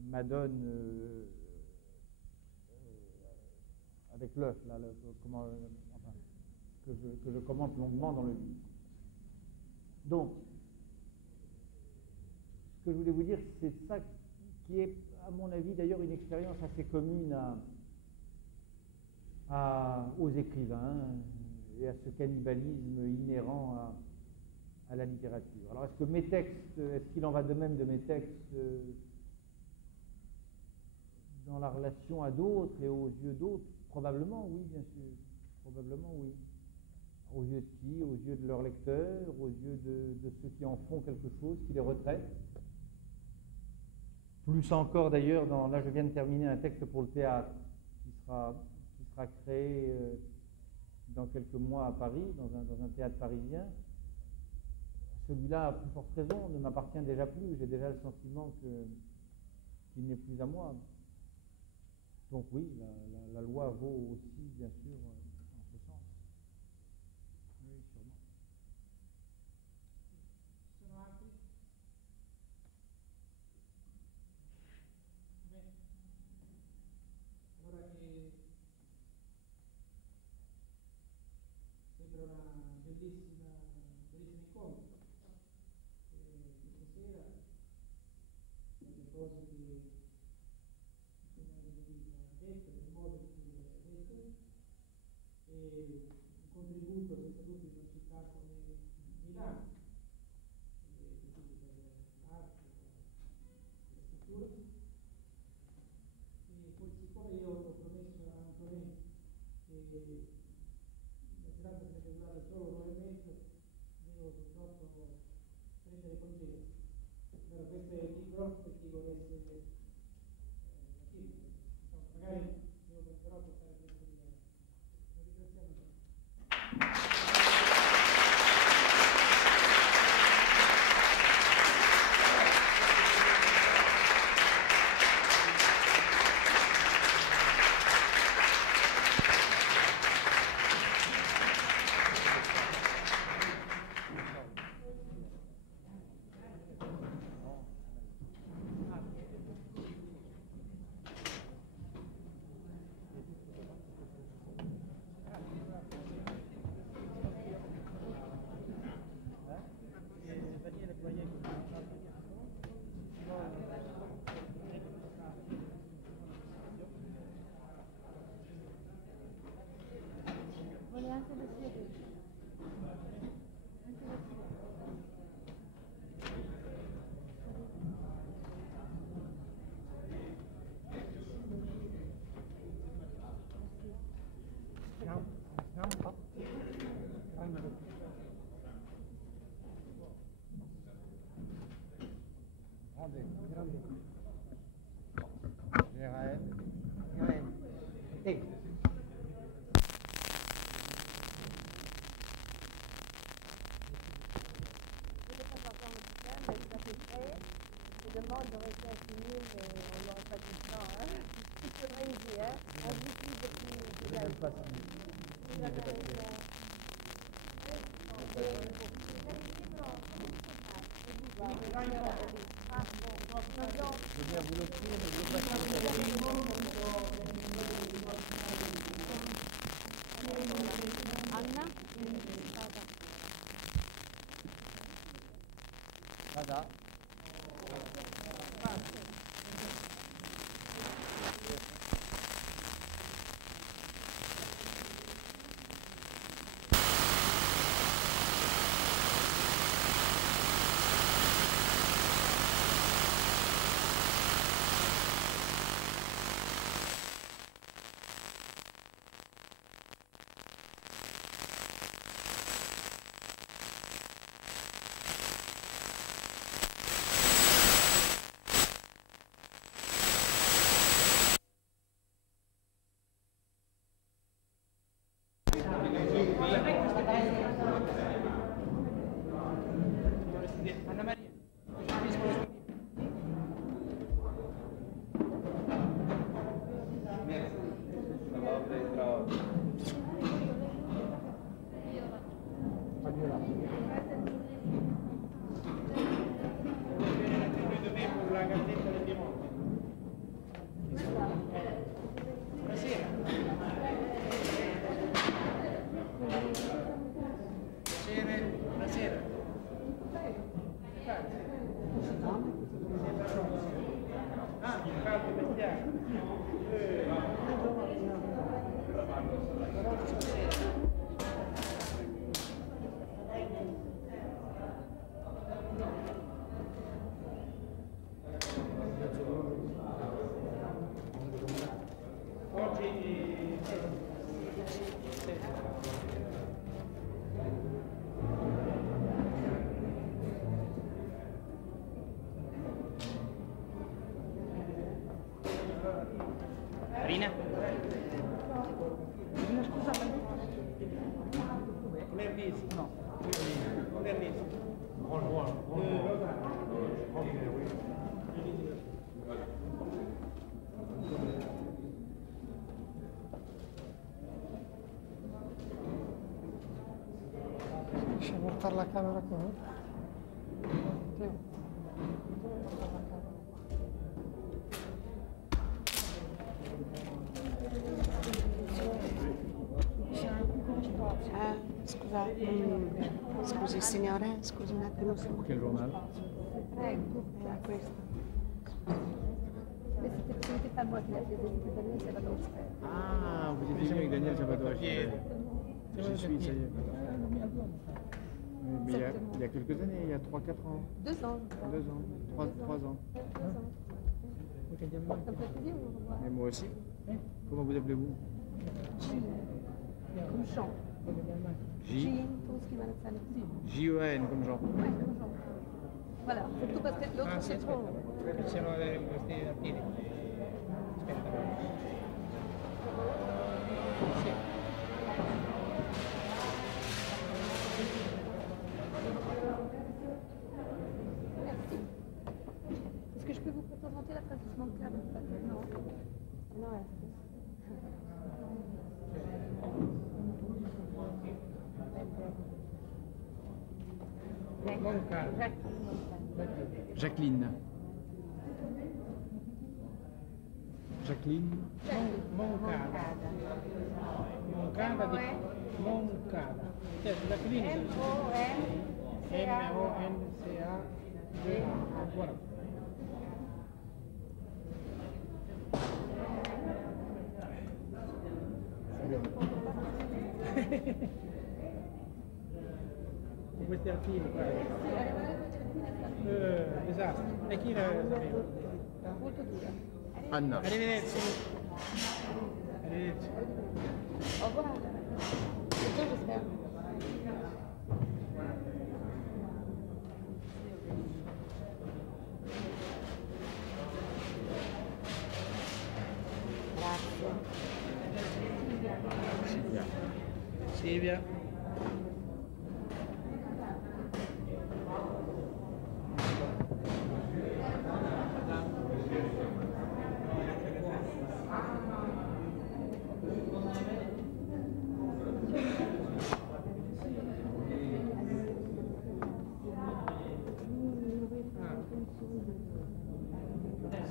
Madone avec l'œuf, enfin, que je commente longuement dans le livre. Donc, ce que je voulais vous dire, c'est ça qui est, à mon avis, d'ailleurs, une expérience assez commune aux écrivains et à ce cannibalisme inhérent à la littérature. Alors, est-ce qu'il en va de même de mes textes dans la relation à d'autres et aux yeux d'autres? Probablement, oui, bien sûr. Probablement, oui. Aux yeux de qui? Aux yeux de leurs lecteurs, aux yeux de ceux qui en font quelque chose, qui les retraitent. Plus encore, d'ailleurs, là, je viens de terminer un texte pour le théâtre qui sera créé dans quelques mois à Paris, dans un théâtre parisien. Celui-là, à plus forte raison, ne m'appartient déjà plus. J'ai déjà le sentiment qu'il n'est plus à moi. Donc oui, la loi vaut aussi, bien sûr, en ce sens. Oui, sûrement. Sono altri? Bene. Allora che sembra una bellissimo incontro. Questa sera le cose che detto, nel modo in cui le ha detto, e un contributo senza dubbio in una città come Milano, per l'arte, per la scrittura. E poi, siccome io ho promesso a Antonelli questo è il libro per chi volesse magari lo porterò a portare questo libro. Lo ringraziamo tutti. Vuole anche la serie. Anna? Vada. Anna Maria. Marina? No. Riesci a portare la camera qua? Scusa, scusi signore, scusi un attimo. Che giornale? Ecco, questo. C'était pas moi qui l'a fait, c'était Daniel Salvador Sfer. Ah, vous étiez avec Daniel Salvador Sfer. J'y suis, ça y est. Mais il y a quelques années, il y a 3-4 ans. 2 ans. 2 ans, 3 ans. Ça me fait plaisir de vous revoir. Et moi aussi. Comment vous appelez-vous? Comme Jean. J. Jean, tout ce qui va le faire. J-O-A-N comme Jean. Ouais, comme Jean. Voilà, c'est tout parce que l'autre Ah, sì, c'est aspetta, trop. perché se no questi a piedi. Aspetta. Sì. Est-ce que je peux vous présenter la traduction de câble? Non. Non, Moncada. Jacqueline. Jacqueline. Moncada. Moncada di Moncada. Jacqueline. M-O-N-C-A. Voilà. Con questi artigli qua. Disastro. E chi la sapeva? Molto dura. Anna. Arrivederci. Arrivederci. Au revoir. Bientôt, j'espère. Silvia. Silvia.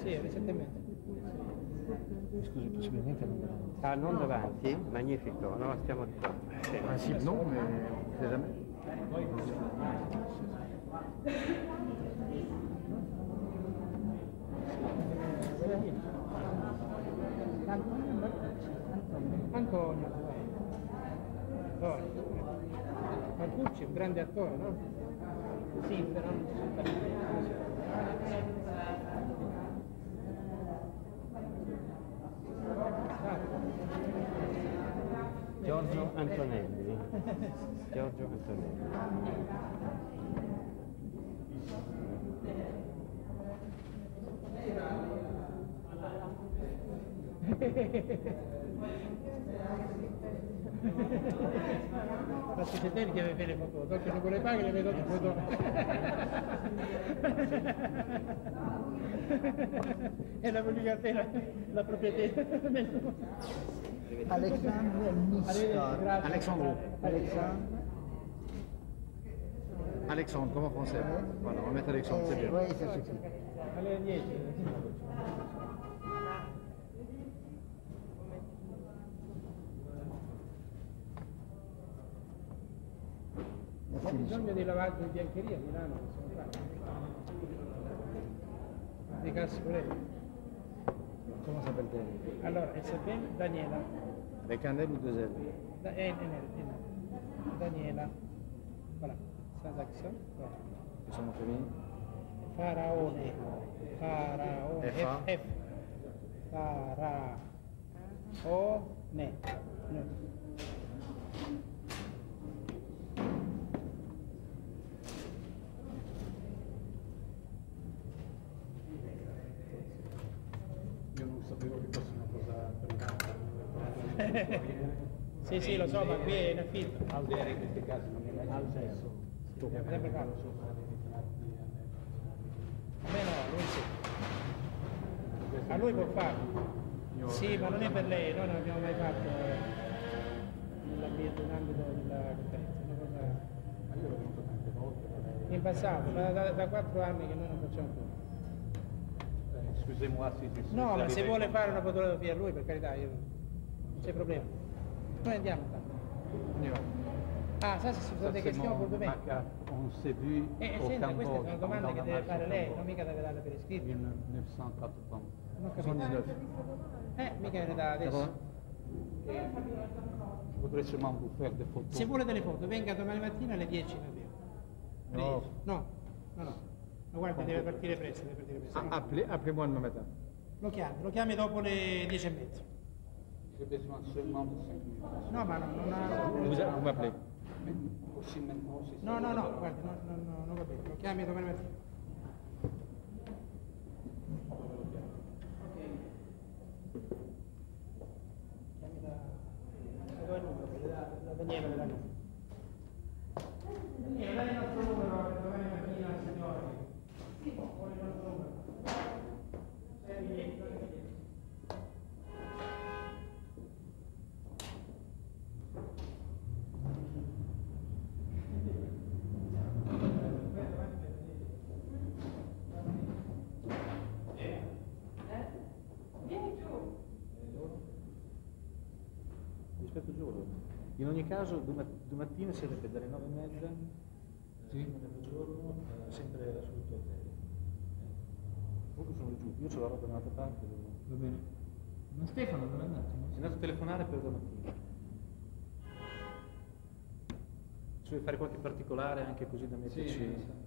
Sì, alle 7:30. Scusi, possibilmente non davanti. Ah, non davanti? Magnifico, no, stiamo di qua. Ah sì, non, mais c'est jamais. Antonio. Marcucci è un grande attore, no? Sì, però non si sa Giorgio Antonelli. Giorgio Antonelli. La società gli deve fare le foto, dopo che non vuole pagare le vedo le foto. E la voglio te la proprietà. Alexandre Niscar. Alexandre. Alexandre, comme en français. Voilà, on va mettre Alexandre, c'est bien. Oui, ça suffit. Alle 10. Ho bisogno di lavaggio di biancheria a Milano, che sono fatti. Di cassi volete. Comment s'appelle-t-elle? Alors, elle s'appelle Daniela. Avec un L ou deux L? Daniela. Voilà, sans accent. Voilà. Et son nom de famille? Faraone. Faraone. F-A? F. Faraone. No. Io non sapevo che fosse una cosa privata. Sì, sì, lo so, ma qui è in affitto. Aldere in questi casi non è mai successo. Abbiamo sempre fatto. A me no, lui sì. A lui può farlo. Sì, ma non è per lei, noi non abbiamo mai fatto nell'ambito della conferenza. Una cosa... Ma io l'ho visto tante volte. In passato, ma da 4 anni che noi non facciamo più. Scusez-moi si No, ma se vuole fare una fotografia a lui, per carità, io... non c'è problema. Noi andiamo intanto. Ah, ça c'est sur des questions pour demain. On s'est vu au senta, questa è Cambodge. una domanda che deve fare lei, non mica deve darla per iscritto. 1980. Non capito. 79. Mica è da adesso. Je voudrais seulement vous faire des photos. Se vuole delle foto, venga domani mattina alle 10 in abbiamo. No. No. Ma guarda, deve partire presto, deve partire presto. Appelez-moi demain matin. Lo chiami dopo le 10:30. J'ai besoin seulement de 5 minutes. No, ma non ha... Vous m'appelez. Aussi maintenant, si No, guarda, non va bene, lo chiami domani mattina. In ogni caso, domattina sarebbe dalle 9:30 fino a mezzogiorno, sempre sul tuo hotel. Comunque sono giù, io ho la roba da un'altra parte. Va bene. Ma Stefano dove è andato? È andato a telefonare per domattina. Ci vuoi fare qualche particolare anche così da metterci? Sì.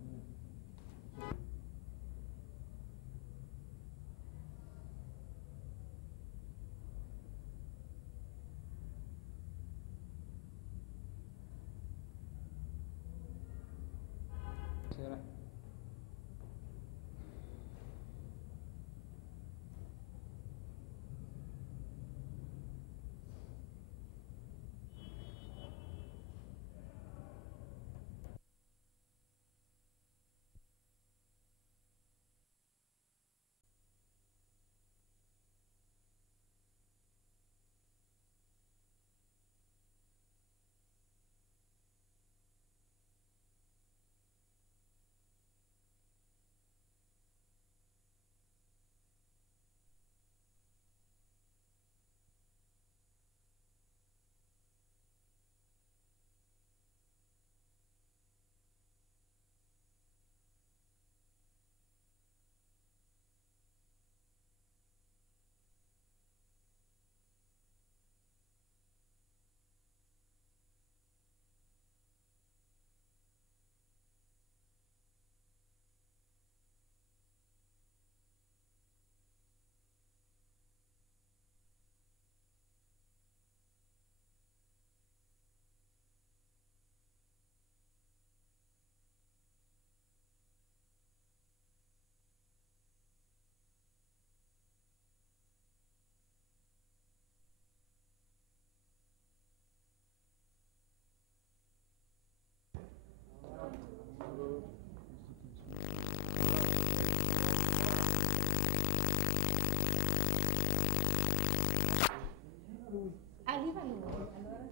Arriva lui, allora.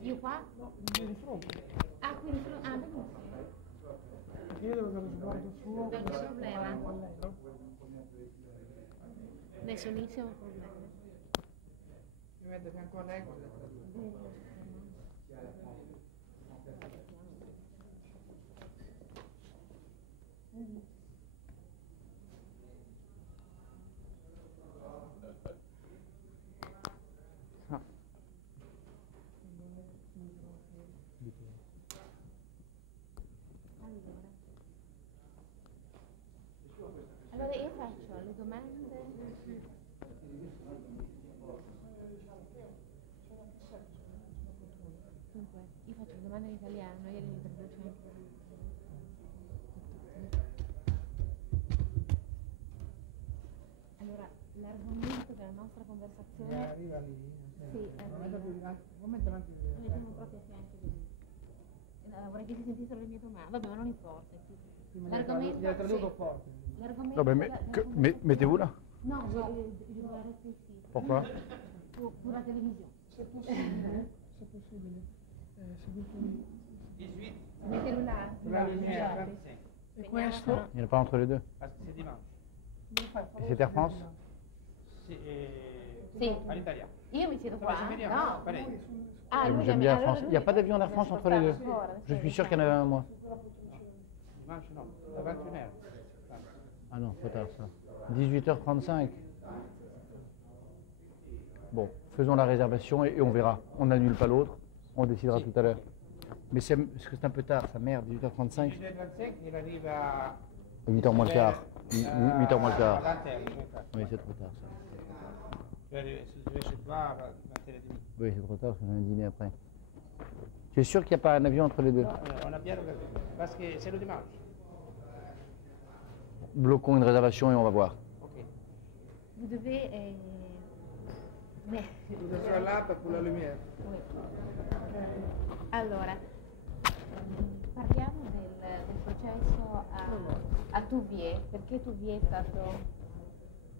Io qua? Qui di fronte. Ah, qui di fronte. Ah, benissimo. Io devo dare sguardo suo. Non c'è problema. Con lei, no? Nessunissimo problema. Mi metto fianco a lei così. Allora io faccio le domande. Dunque, io faccio le domande in italiano, io le traduco anche. Allora, l'argomento della nostra conversazione. Arriva lì. Sì, Momento avanti. Mettiamo proprio a fianco di lui. Vorrei che si sentissero le mie domande. Vabbè, ma non importa. L'argomento. Gliela traduco forte. L'argomento. Vabbè, mettez-vous là? Non, je dois rester ici. Pourquoi? Pour la télévision. Se possibile. Se possibile. Seduto 18. Mettelo là. La lumière. E questo? Il n'y en a pas entre les deux. C'est dimanche. Et c'est Air France? Sì. All'italiano. Io mi siedo qua. No. Ah, j'aime bien Air France. Il n'y a pas d'avion d'Air France entre les deux. Je suis sûr qu'il y en avait un, moi. Dimanche no, a 21h. Ah non, trop tard ça. 18h35. Bon, faisons la réservation et on verra. On n'annule pas l'autre. On décidera tout à l'heure. Mais c'est parce que c'est un peu tard, ça merde, 18h35. 18h35, il arrive à 8h moins le quart. 8h moins le quart. à 21h. Oui, c'est trop tard ça. Tu arrives chez toi à 21h30. Oui, c'est trop tard, parce que j'ai un dîner après. Tu es sûr qu'il n'y a pas un avion entre les deux? No, on a bien regardé. Parce que c'est le dimanche. Bloquons une réservation et on va voir. Ok. Vous devez. Je suis là pour la lumière. Oui. Allora, parliamo del processo a Touviers. Perché Touviers è stato.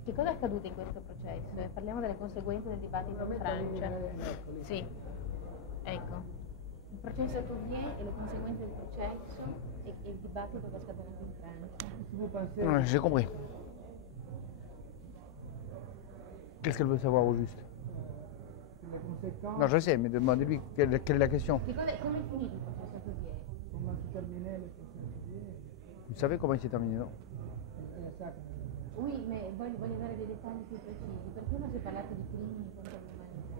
Che cosa è accaduto in questo processo? E parliamo delle conseguenze del dibattito in Francia. Sì, ecco. Il processo a Touviers e le conseguenze del processo e il dibattito che è scatenato in Francia. Non, j'ai compris. Qu'est-ce qu'elle veut savoir au juste? le conséquences. Non, je sais, mais demandez-lui quelle est la question. Come è finito il processo a Touvier? Comment se terminait le processus? Vous savez comment il s'est terminé, non? Oui, ma voglio dare dei dettagli più precisi. Perché non si è parlato di crimini contro l'umanità?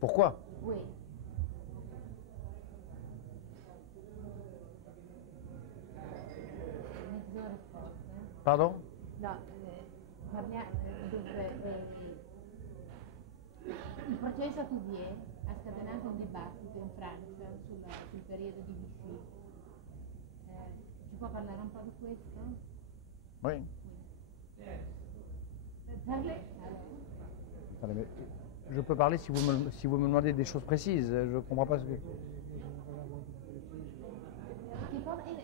Pourquoi? Oui. Non ci sono risposte. Pardon? No, dunque, il processo a Touvier ha scatenato un dibattito in Francia sul periodo di Vichy. Ci può parlare un po' di questo? Oui. Parlez. Attendez, mais je peux parler si vous me demandez des choses précises. Je ne comprends pas ce que...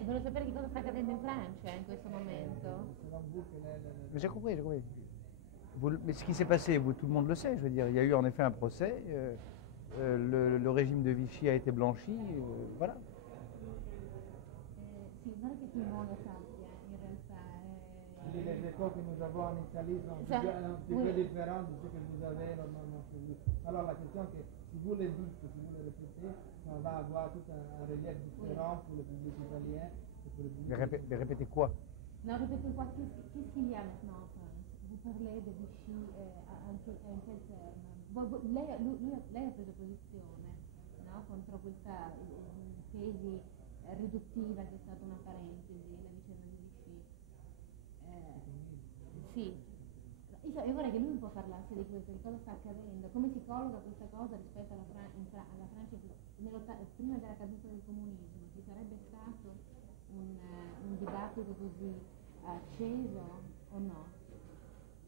Voglio sapere che cosa sta accadendo in Francia in questo momento. Mais j'ai compris, j'ai compris. Mais ce qui s'est passé, tout le monde le sait, je veux dire, il y a eu en effet un procès, le régime de Vichy a été blanchi, voilà. Sì, non è che tout le monde lo sappia, in realtà. Les échos que nous avons en Italie sont Ça, un petit oui. peu différents de ce que vous avez normalement chez vous. Alors la question est que si vous le dites, si vous le répétez, ça va avoir tout un relief différent pour le public italien et pour le public. Mais répétez quoi? Non, répétez quoi, qu'est-ce qu'il y a maintenant en France? Vous parlez de Vichy in quel terme? Lei ha preso posizione, no? Contro questa tesi riduttiva che è stata una parentesi, la vicenda di Vichy. Sì, io vorrei che lui un po' parlasse di questo, di cosa sta accadendo, come si colloca questa cosa rispetto alla Francia, prima della caduta del comunismo. Ci sarebbe stato un dibattito così acceso o no,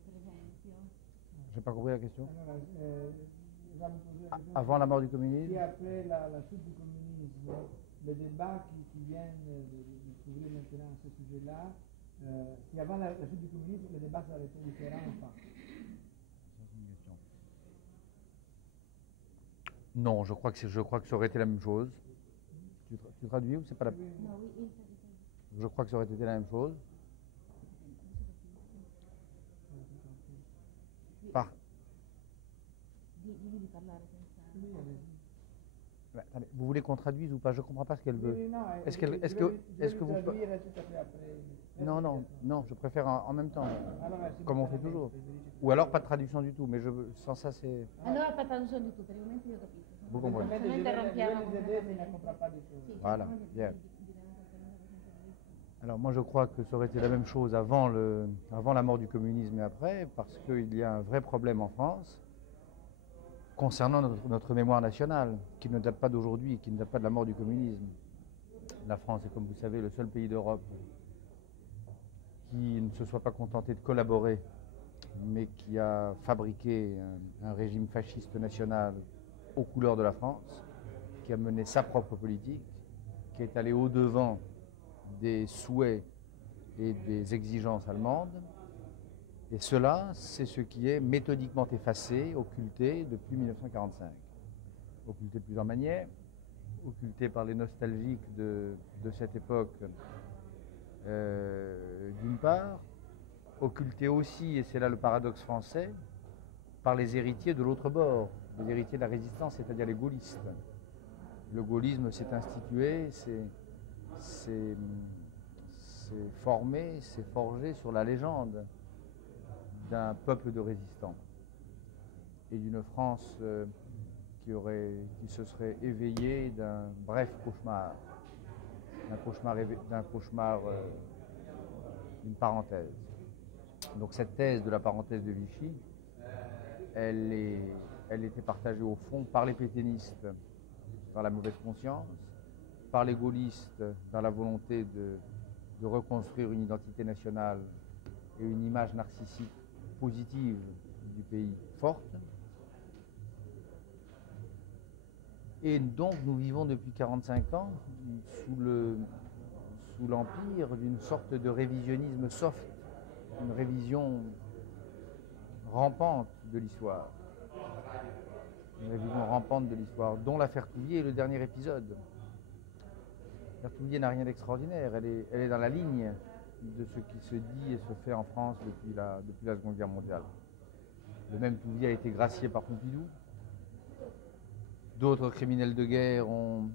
per esempio? J'ai pas compris la question. Alors, Avant la mort du communisme? Si après la chute du communisme, le débat qui vient de s'ouvrir maintenant à ce sujet-là, si avant la chute du communisme, le débat serait été différent ou pas? Non, je crois que ça aurait été la même chose. Tu traduis ou c'est pas la... No, Je crois que ça aurait été la même chose. Par... Digli di parlare senza... Ouais, attendez, vous voulez qu'on traduise ou pas? Je ne comprends pas ce qu'elle veut. Oui, non, Est-ce que vous... traduire tout à fait après. Non, je préfère en même temps, Alors, comme on fait toujours. Ou alors pas de traduction du tout, mais sans ça c'est... Allora pas traduzione di tutto, per il momento io capisco. Vous comprenez? Se non interrompiamo... Voilà, bien. Alors moi je crois que ça aurait été la même chose avant la mort du communisme et après, parce qu'il y a un vrai problème en France concernant notre mémoire nationale, qui ne date pas d'aujourd'hui, qui ne date pas de la mort du communisme. La France est, comme vous savez, le seul pays d'Europe qui ne se soit pas contenté de collaborer, mais qui a fabriqué un régime fasciste national aux couleurs de la France, qui a mené sa propre politique, qui est allé au-devant des souhaits et des exigences allemandes. Et cela, c'est ce qui est méthodiquement effacé, occulté depuis 1945. Occulté de plusieurs manières, occulté par les nostalgiques de cette époque, d'une part, occulté aussi, et c'est là le paradoxe français, par les héritiers de l'autre bord, les héritiers de la résistance, c'est-à-dire les gaullistes. Le gaullisme s'est institué, s'est formé, s'est forgé sur la légende d'un peuple de résistants et d'une France qui se serait éveillée d'un bref cauchemar, d'une parenthèse. Donc cette thèse de la parenthèse de Vichy, elle était partagée au fond par les pétainistes dans la mauvaise conscience, par les gaullistes dans la volonté de reconstruire une identité nationale et une image narcissique positive du pays forte. Et donc nous vivons depuis 45 ans sous l'empire d'une sorte de révisionnisme soft, une révision rampante de l'histoire. Une révision rampante de l'histoire, dont l'affaire Touvier est le dernier épisode. L'affaire Touvier n'a rien d'extraordinaire, elle est dans la ligne de ce qui se dit et se fait en France depuis la Seconde Guerre mondiale. Le même Touvier a été gracié par Pompidou. D'autres criminels de guerre ont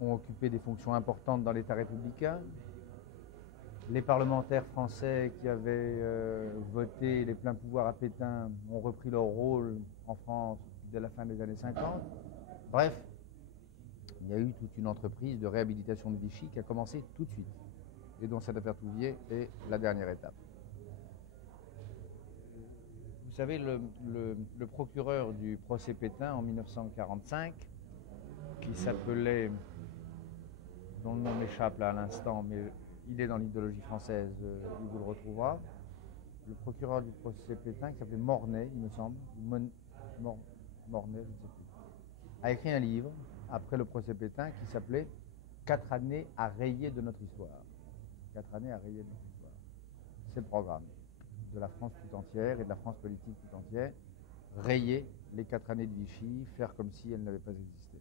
occupé des fonctions importantes dans l'État républicain. Les parlementaires français qui avaient voté les pleins pouvoirs à Pétain ont repris leur rôle en France dès la fin des années 50. Bref, il y a eu toute une entreprise de réhabilitation de Vichy qui a commencé tout de suite, et dont cette affaire Touvier est la dernière étape. Vous savez, le procureur du procès Pétain en 1945, qui s'appelait, dont le nom m'échappe là à l'instant, mais il est dans l'idéologie française, il vous le retrouvera, le procureur du procès Pétain, qui s'appelait Mornay, il me semble, Mornay, je ne sais plus, a écrit un livre, après le procès Pétain, qui s'appelait « 4 années à rayer de notre histoire ». 4 années à rayer de notre histoire. C'est le programme de la France tout entière et de la France politique tout entière. Rayer les 4 années de Vichy, faire comme si elles n'avaient pas existé.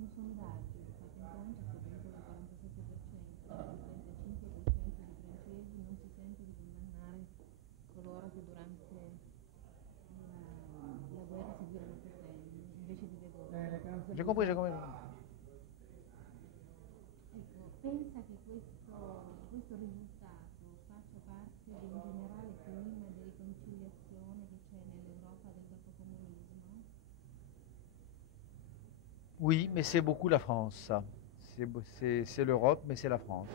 Un sondaggio fatto in Francia ha stabilito che il 47% dei francesi non si sente di condannare coloro che durante la guerra seguirono Pétain, invece di vedere. J'ai compris. Ecco, pensa che questo risultato faccia parte di un generale clima di riconciliazione che c'è nell'Europa del dopocomunismo? Oui, mais c'est beaucoup la France, ça. C'est l'Europe, mais c'est la France.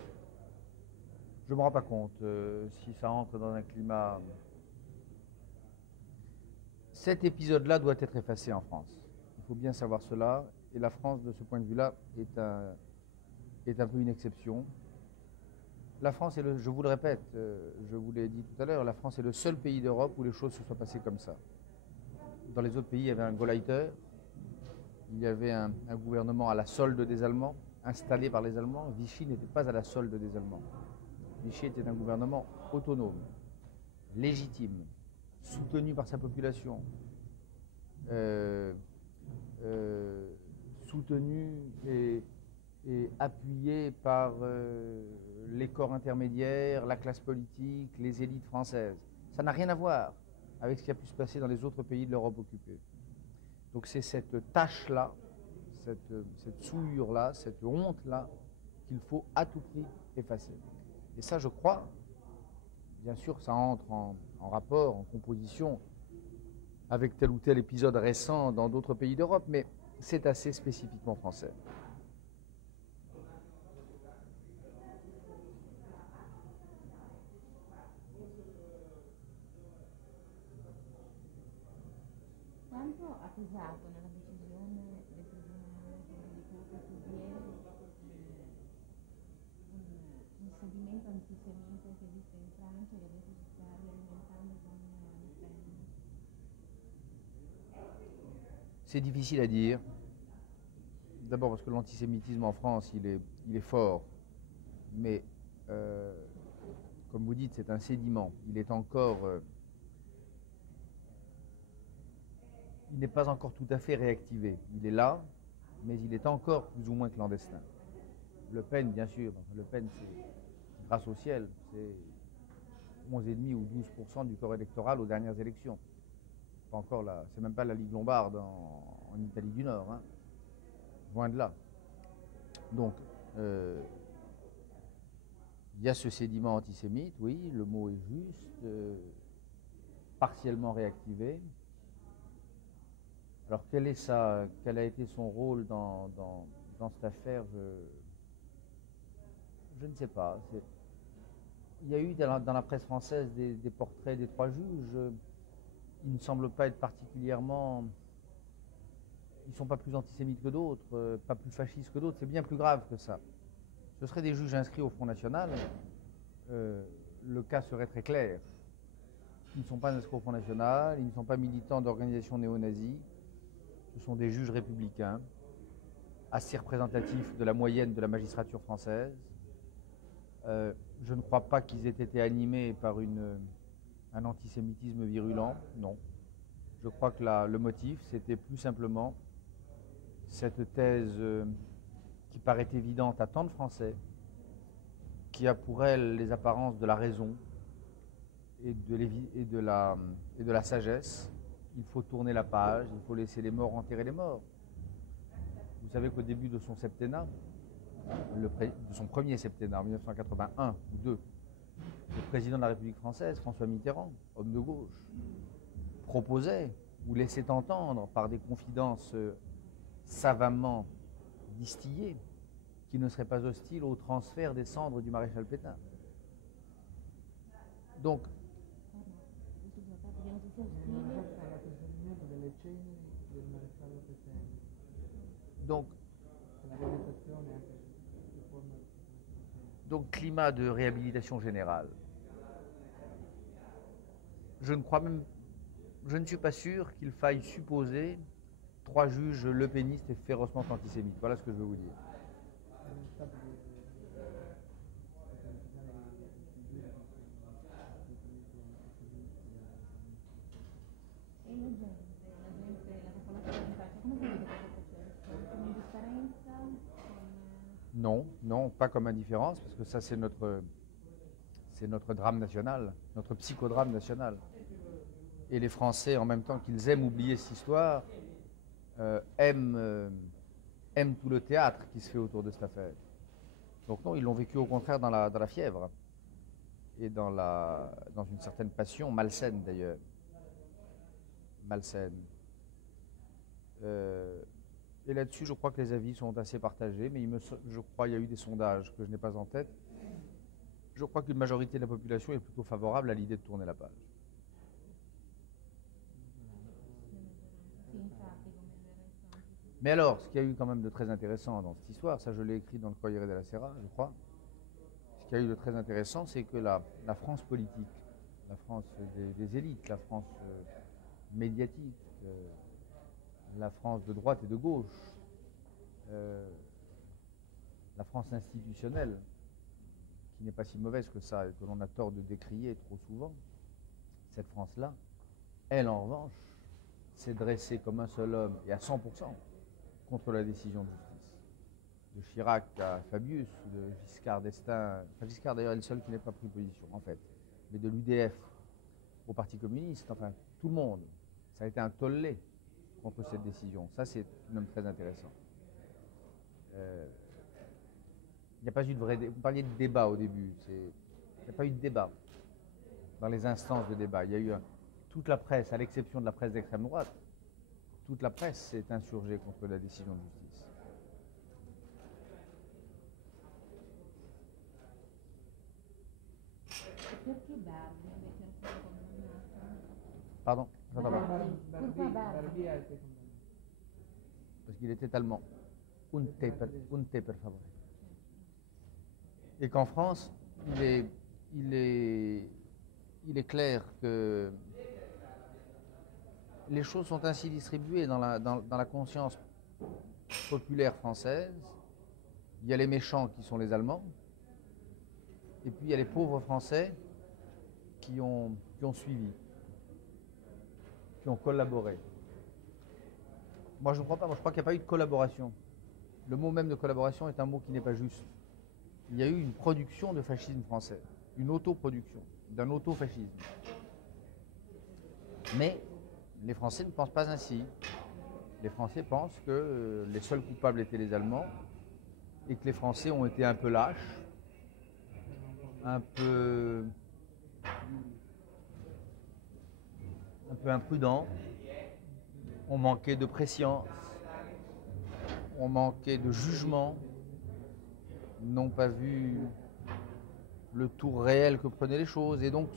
Je ne me rends pas compte si ça entre dans un climat... Cet épisode-là doit être effacé en France. Il faut bien savoir cela. Et la France, de ce point de vue-là, est un peu une exception. La France est je vous le répète, je vous l'ai dit tout à l'heure, la France est le seul pays d'Europe où les choses se soient passées comme ça. Dans les autres pays, il y avait un Gauleiter. Il y avait un gouvernement à la solde des Allemands, installé par les Allemands. Vichy n'était pas à la solde des Allemands. Vichy était un gouvernement autonome, légitime, soutenu par sa population, soutenu et appuyé par les corps intermédiaires, la classe politique, les élites françaises. Ça n'a rien à voir avec ce qui a pu se passer dans les autres pays de l'Europe occupée. Donc c'est cette tâche-là, cette souillure-là, cette honte-là qu'il faut à tout prix effacer. Et ça, je crois, bien sûr, ça entre en rapport, en composition avec tel ou tel épisode récent dans d'autres pays d'Europe, mais c'est assez spécifiquement français. Quanto ha pesato nella decisione del Tribunale giuridico Touvier un sedimento antisemita che esiste in Francia e che adesso si sta rialimentando con Le Pen? C'est difficile à dire. D'abord parce que l'antisémitisme en France, il est fort. Mais, comme vous dites, c'est un sédiment. Il est encore... il n'est pas encore tout à fait réactivé. Il est là, mais il est encore plus ou moins clandestin. Le Pen, bien sûr. Le Pen, c'est, grâce au ciel, c'est 11,5 ou 12% du corps électoral aux dernières élections. Pas encore là, c'est même pas la Ligue lombarde en Italie du Nord, hein. Loin de là. Donc, il y a ce sédiment antisémite, oui, le mot est juste, partiellement réactivé. Alors, quel a été son rôle dans cette affaire, je ne sais pas. Il y a eu dans la presse française des portraits des 3 juges. Ils ne semblent pas être particulièrement... Ils ne sont pas plus antisémites que d'autres, pas plus fascistes que d'autres. C'est bien plus grave que ça. Ce seraient des juges inscrits au Front National. Le cas serait très clair. Ils ne sont pas inscrits au Front National, ils ne sont pas militants d'organisations néo-nazis. Ce sont des juges républicains, assez représentatifs de la moyenne de la magistrature française. Je ne crois pas qu'ils aient été animés par un antisémitisme virulent, non. Je crois que le motif, c'était plus simplement cette thèse qui paraît évidente à tant de Français, qui a pour elle les apparences de la raison et de la sagesse. Il faut tourner la page, il faut laisser les morts enterrer les morts. Vous savez qu'au début de son septennat, de son premier septennat, en 1981 ou 2, le président de la République française, François Mitterrand, homme de gauche, proposait ou laissait entendre par des confidences savamment distillées qu'il ne serait pas hostile au transfert des cendres du maréchal Pétain. Donc, donc climat de réhabilitation générale. Je ne suis pas sûr qu'il faille supposer 3 juges lepénistes et férocement antisémites. Voilà ce que je veux vous dire. Non, non, pas comme indifférence, parce que ça c'est notre drame national, notre psychodrame national. Et les Français, en même temps qu'ils aiment oublier cette histoire, aiment tout le théâtre qui se fait autour de cette affaire. Donc non, ils l'ont vécu au contraire dans la fièvre et dans une certaine passion, malsaine d'ailleurs. Malsaine. Et là-dessus, je crois que les avis sont assez partagés, mais je crois qu'il y a eu des sondages que je n'ai pas en tête. Je crois qu'une majorité de la population est plutôt favorable à l'idée de tourner la page. Mais alors, ce qu'il y a eu quand même de très intéressant dans cette histoire, ça je l'ai écrit dans le Corriere della Sera, je crois, ce qu'il y a eu de très intéressant, c'est que la France politique, la France des élites, la France médiatique, la France de droite et de gauche, la France institutionnelle, qui n'est pas si mauvaise que ça et que l'on a tort de décrier trop souvent, cette France-là, elle en revanche, s'est dressée comme un seul homme et à 100% contre la décision de justice. De Chirac à Fabius, de Giscard d'Estaing, enfin Giscard d'ailleurs est le seul qui n'ait pas pris position en fait, mais de l'UDF au Parti communiste, enfin tout le monde, ça a été un tollé contre cette décision. Ça c'est même très intéressant. Il n'y a pas eu de vrai débat. Vous parliez de débat au début. Il n'y a pas eu de débat dans les instances de débat. Il y a eu toute la presse, à l'exception de la presse d'extrême droite, toute la presse s'est insurgée contre la décision de justice. Pardon? Parce qu'il était allemand. Un té per favore. Et qu'en France, il est clair que les choses sont ainsi distribuées dans la conscience populaire française. Il y a les méchants qui sont les Allemands, et puis il y a les pauvres Français qui ont suivi, qui ont collaboré. Moi je ne crois pas, moi je crois qu'il n'y a pas eu de collaboration. Le mot même de collaboration est un mot qui n'est pas juste. Il y a eu une production de fascisme français, une autoproduction, d'un autofascisme. Mais les Français ne pensent pas ainsi. Les Français pensent que les seuls coupables étaient les Allemands et que les Français ont été un peu lâches, un peu imprudents, ont manqué de prescience, ont manqué de jugement, n'ont pas vu le tour réel que prenaient les choses et donc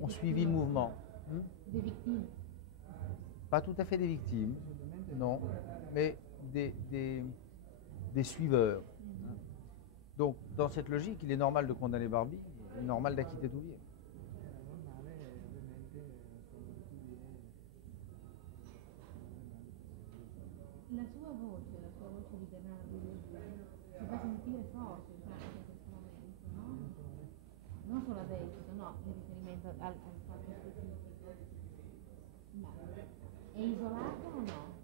ont suivi le mouvement. Des victimes? Pas tout à fait des victimes, non, mais des suiveurs. Donc dans cette logique, il est normal de condamner Barbie, il est normal d'acquitter Touvier. La sua voce di Bernardo si fa sentire forte anche in questo momento. non solo adesso, no, in riferimento al fatto specifico. Ma è isolato o no?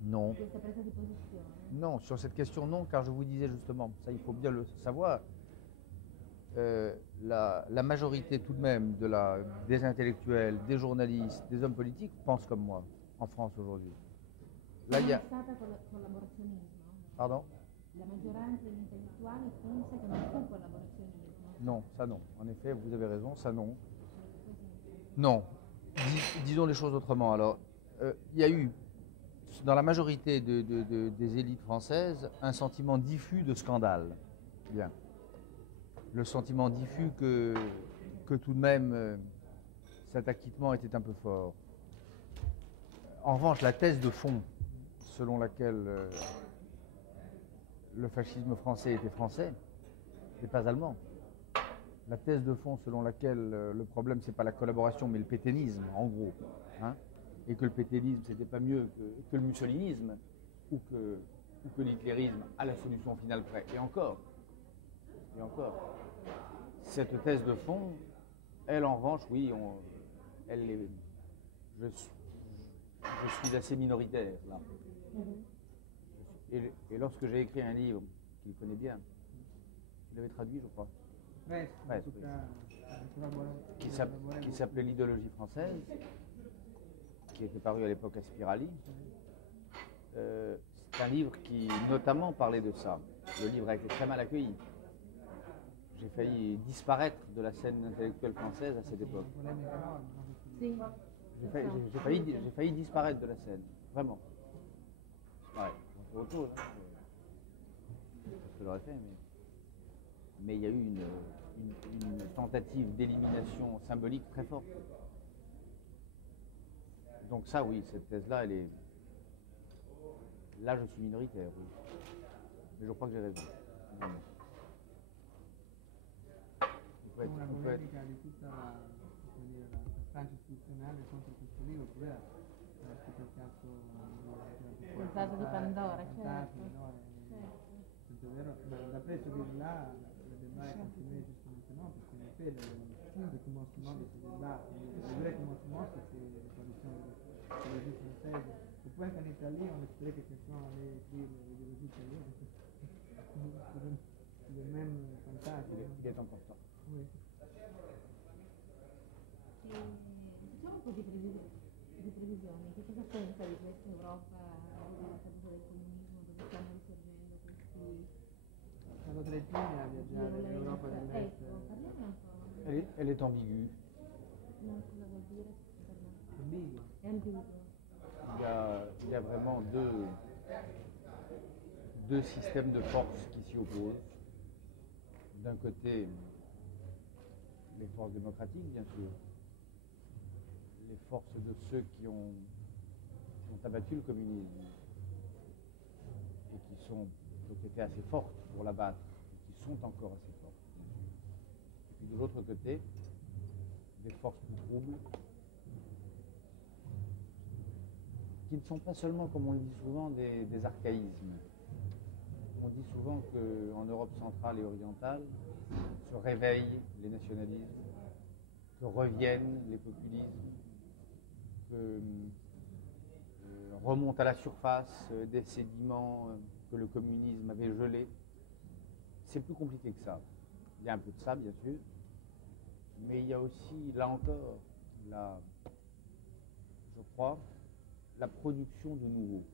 Non. Questa presa di posizione? Non, sur cette question, non, car je vous disais justement, ça il faut bien le savoir, la majorité tout de même des intellectuels, des journalistes, des hommes politiques pensent comme moi en France aujourd'hui. Là, il y a... collaborazionismo? Pardon? La maggioranza degli intellettuali pensa che non fu collaborazionismo? Non, ça non. En effet, vous avez raison, ça non. Non. Disons les choses autrement. Alors, il y a eu, dans la majorité des élites françaises, un sentiment diffus de scandale. Bien. Le sentiment diffus que tout de même, cet acquittement était un peu fort. En revanche, la thèse de fond, selon laquelle le fascisme français était français, n'est pas allemand. La thèse de fond selon laquelle le problème, c'est pas la collaboration, mais le pétainisme, en gros. Hein, et que le pétainisme, c'était pas mieux que le mussolinisme ou que l'hitlérisme à la solution finale près. Et encore. Cette thèse de fond, elle, en revanche, oui, je suis assez minoritaire, là. Et lorsque j'ai écrit un livre qu'il connaît bien, il l'avait traduit, je crois, qui s'appelait L'idéologie française, qui était paru à l'époque à Spirali. C'est un livre qui notamment parlait de ça. Le livre a été très mal accueilli. J'ai failli disparaître de la scène intellectuelle française à cette époque. J'ai failli disparaître de la scène, vraiment. Ouais, c'est autre chose. Je l'aurais fait, mais il y a eu une tentative d'élimination symbolique très forte. Donc ça, oui, cette thèse-là, elle est... Là, je suis minoritaire, oui. Mais je crois que j'ai raison. Una polemica di tutta la Francia istituzionale contro questo libro, oppure era tutto il caso il caso di Pandora, certo. È vero, ma d'après ce livre-là, le débat est continué jusqu'à maintenant, parce qu'en effet, le commencement de ce débat, le vrai commencement, c'est la tradition de l'idéologie française. Au point qu'en Italie, on espérait que quelqu'un allait écrire l'idéologie italienne. C'est le même fantasme. Il est important. Oui. Facciamo un po' di previsioni. Che cosa pensa di questa Europa della caduta del comunismo, dove stanno risorgendo questi... Sono Trettini a viaggiare in Europa dell'Est. Parliamo un po'. Elle est ambiguë. Non, cosa vuol dire? Ambigua. È ambiguo. Il y a vraiment deux systèmes de force qui s'y opposent. D'un côté, les forces démocratiques, bien sûr, les forces de ceux qui ont abattu le communisme et qui ont été assez fortes pour l'abattre, et qui sont encore assez fortes, bien sûr. Et puis de l'autre côté, des forces plus troubles, qui ne sont pas seulement, comme on le dit souvent, des archaïsmes. On dit souvent qu'en Europe centrale et orientale se réveillent les nationalismes, que reviennent les populismes, que remontent à la surface des sédiments que le communisme avait gelés. C'est plus compliqué que ça. Il y a un peu de ça, bien sûr, mais il y a aussi, là encore, je crois, la production de nouveau.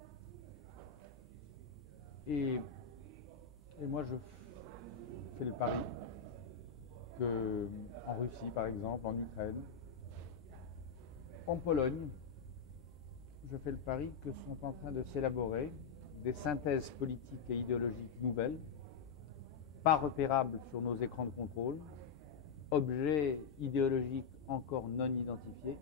Et moi, je fais le pari qu'en Russie, par exemple, en Ukraine, en Pologne, je fais le pari que sont en train de s'élaborer des synthèses politiques et idéologiques nouvelles, pas repérables sur nos écrans de contrôle, objets idéologiques encore non identifiés,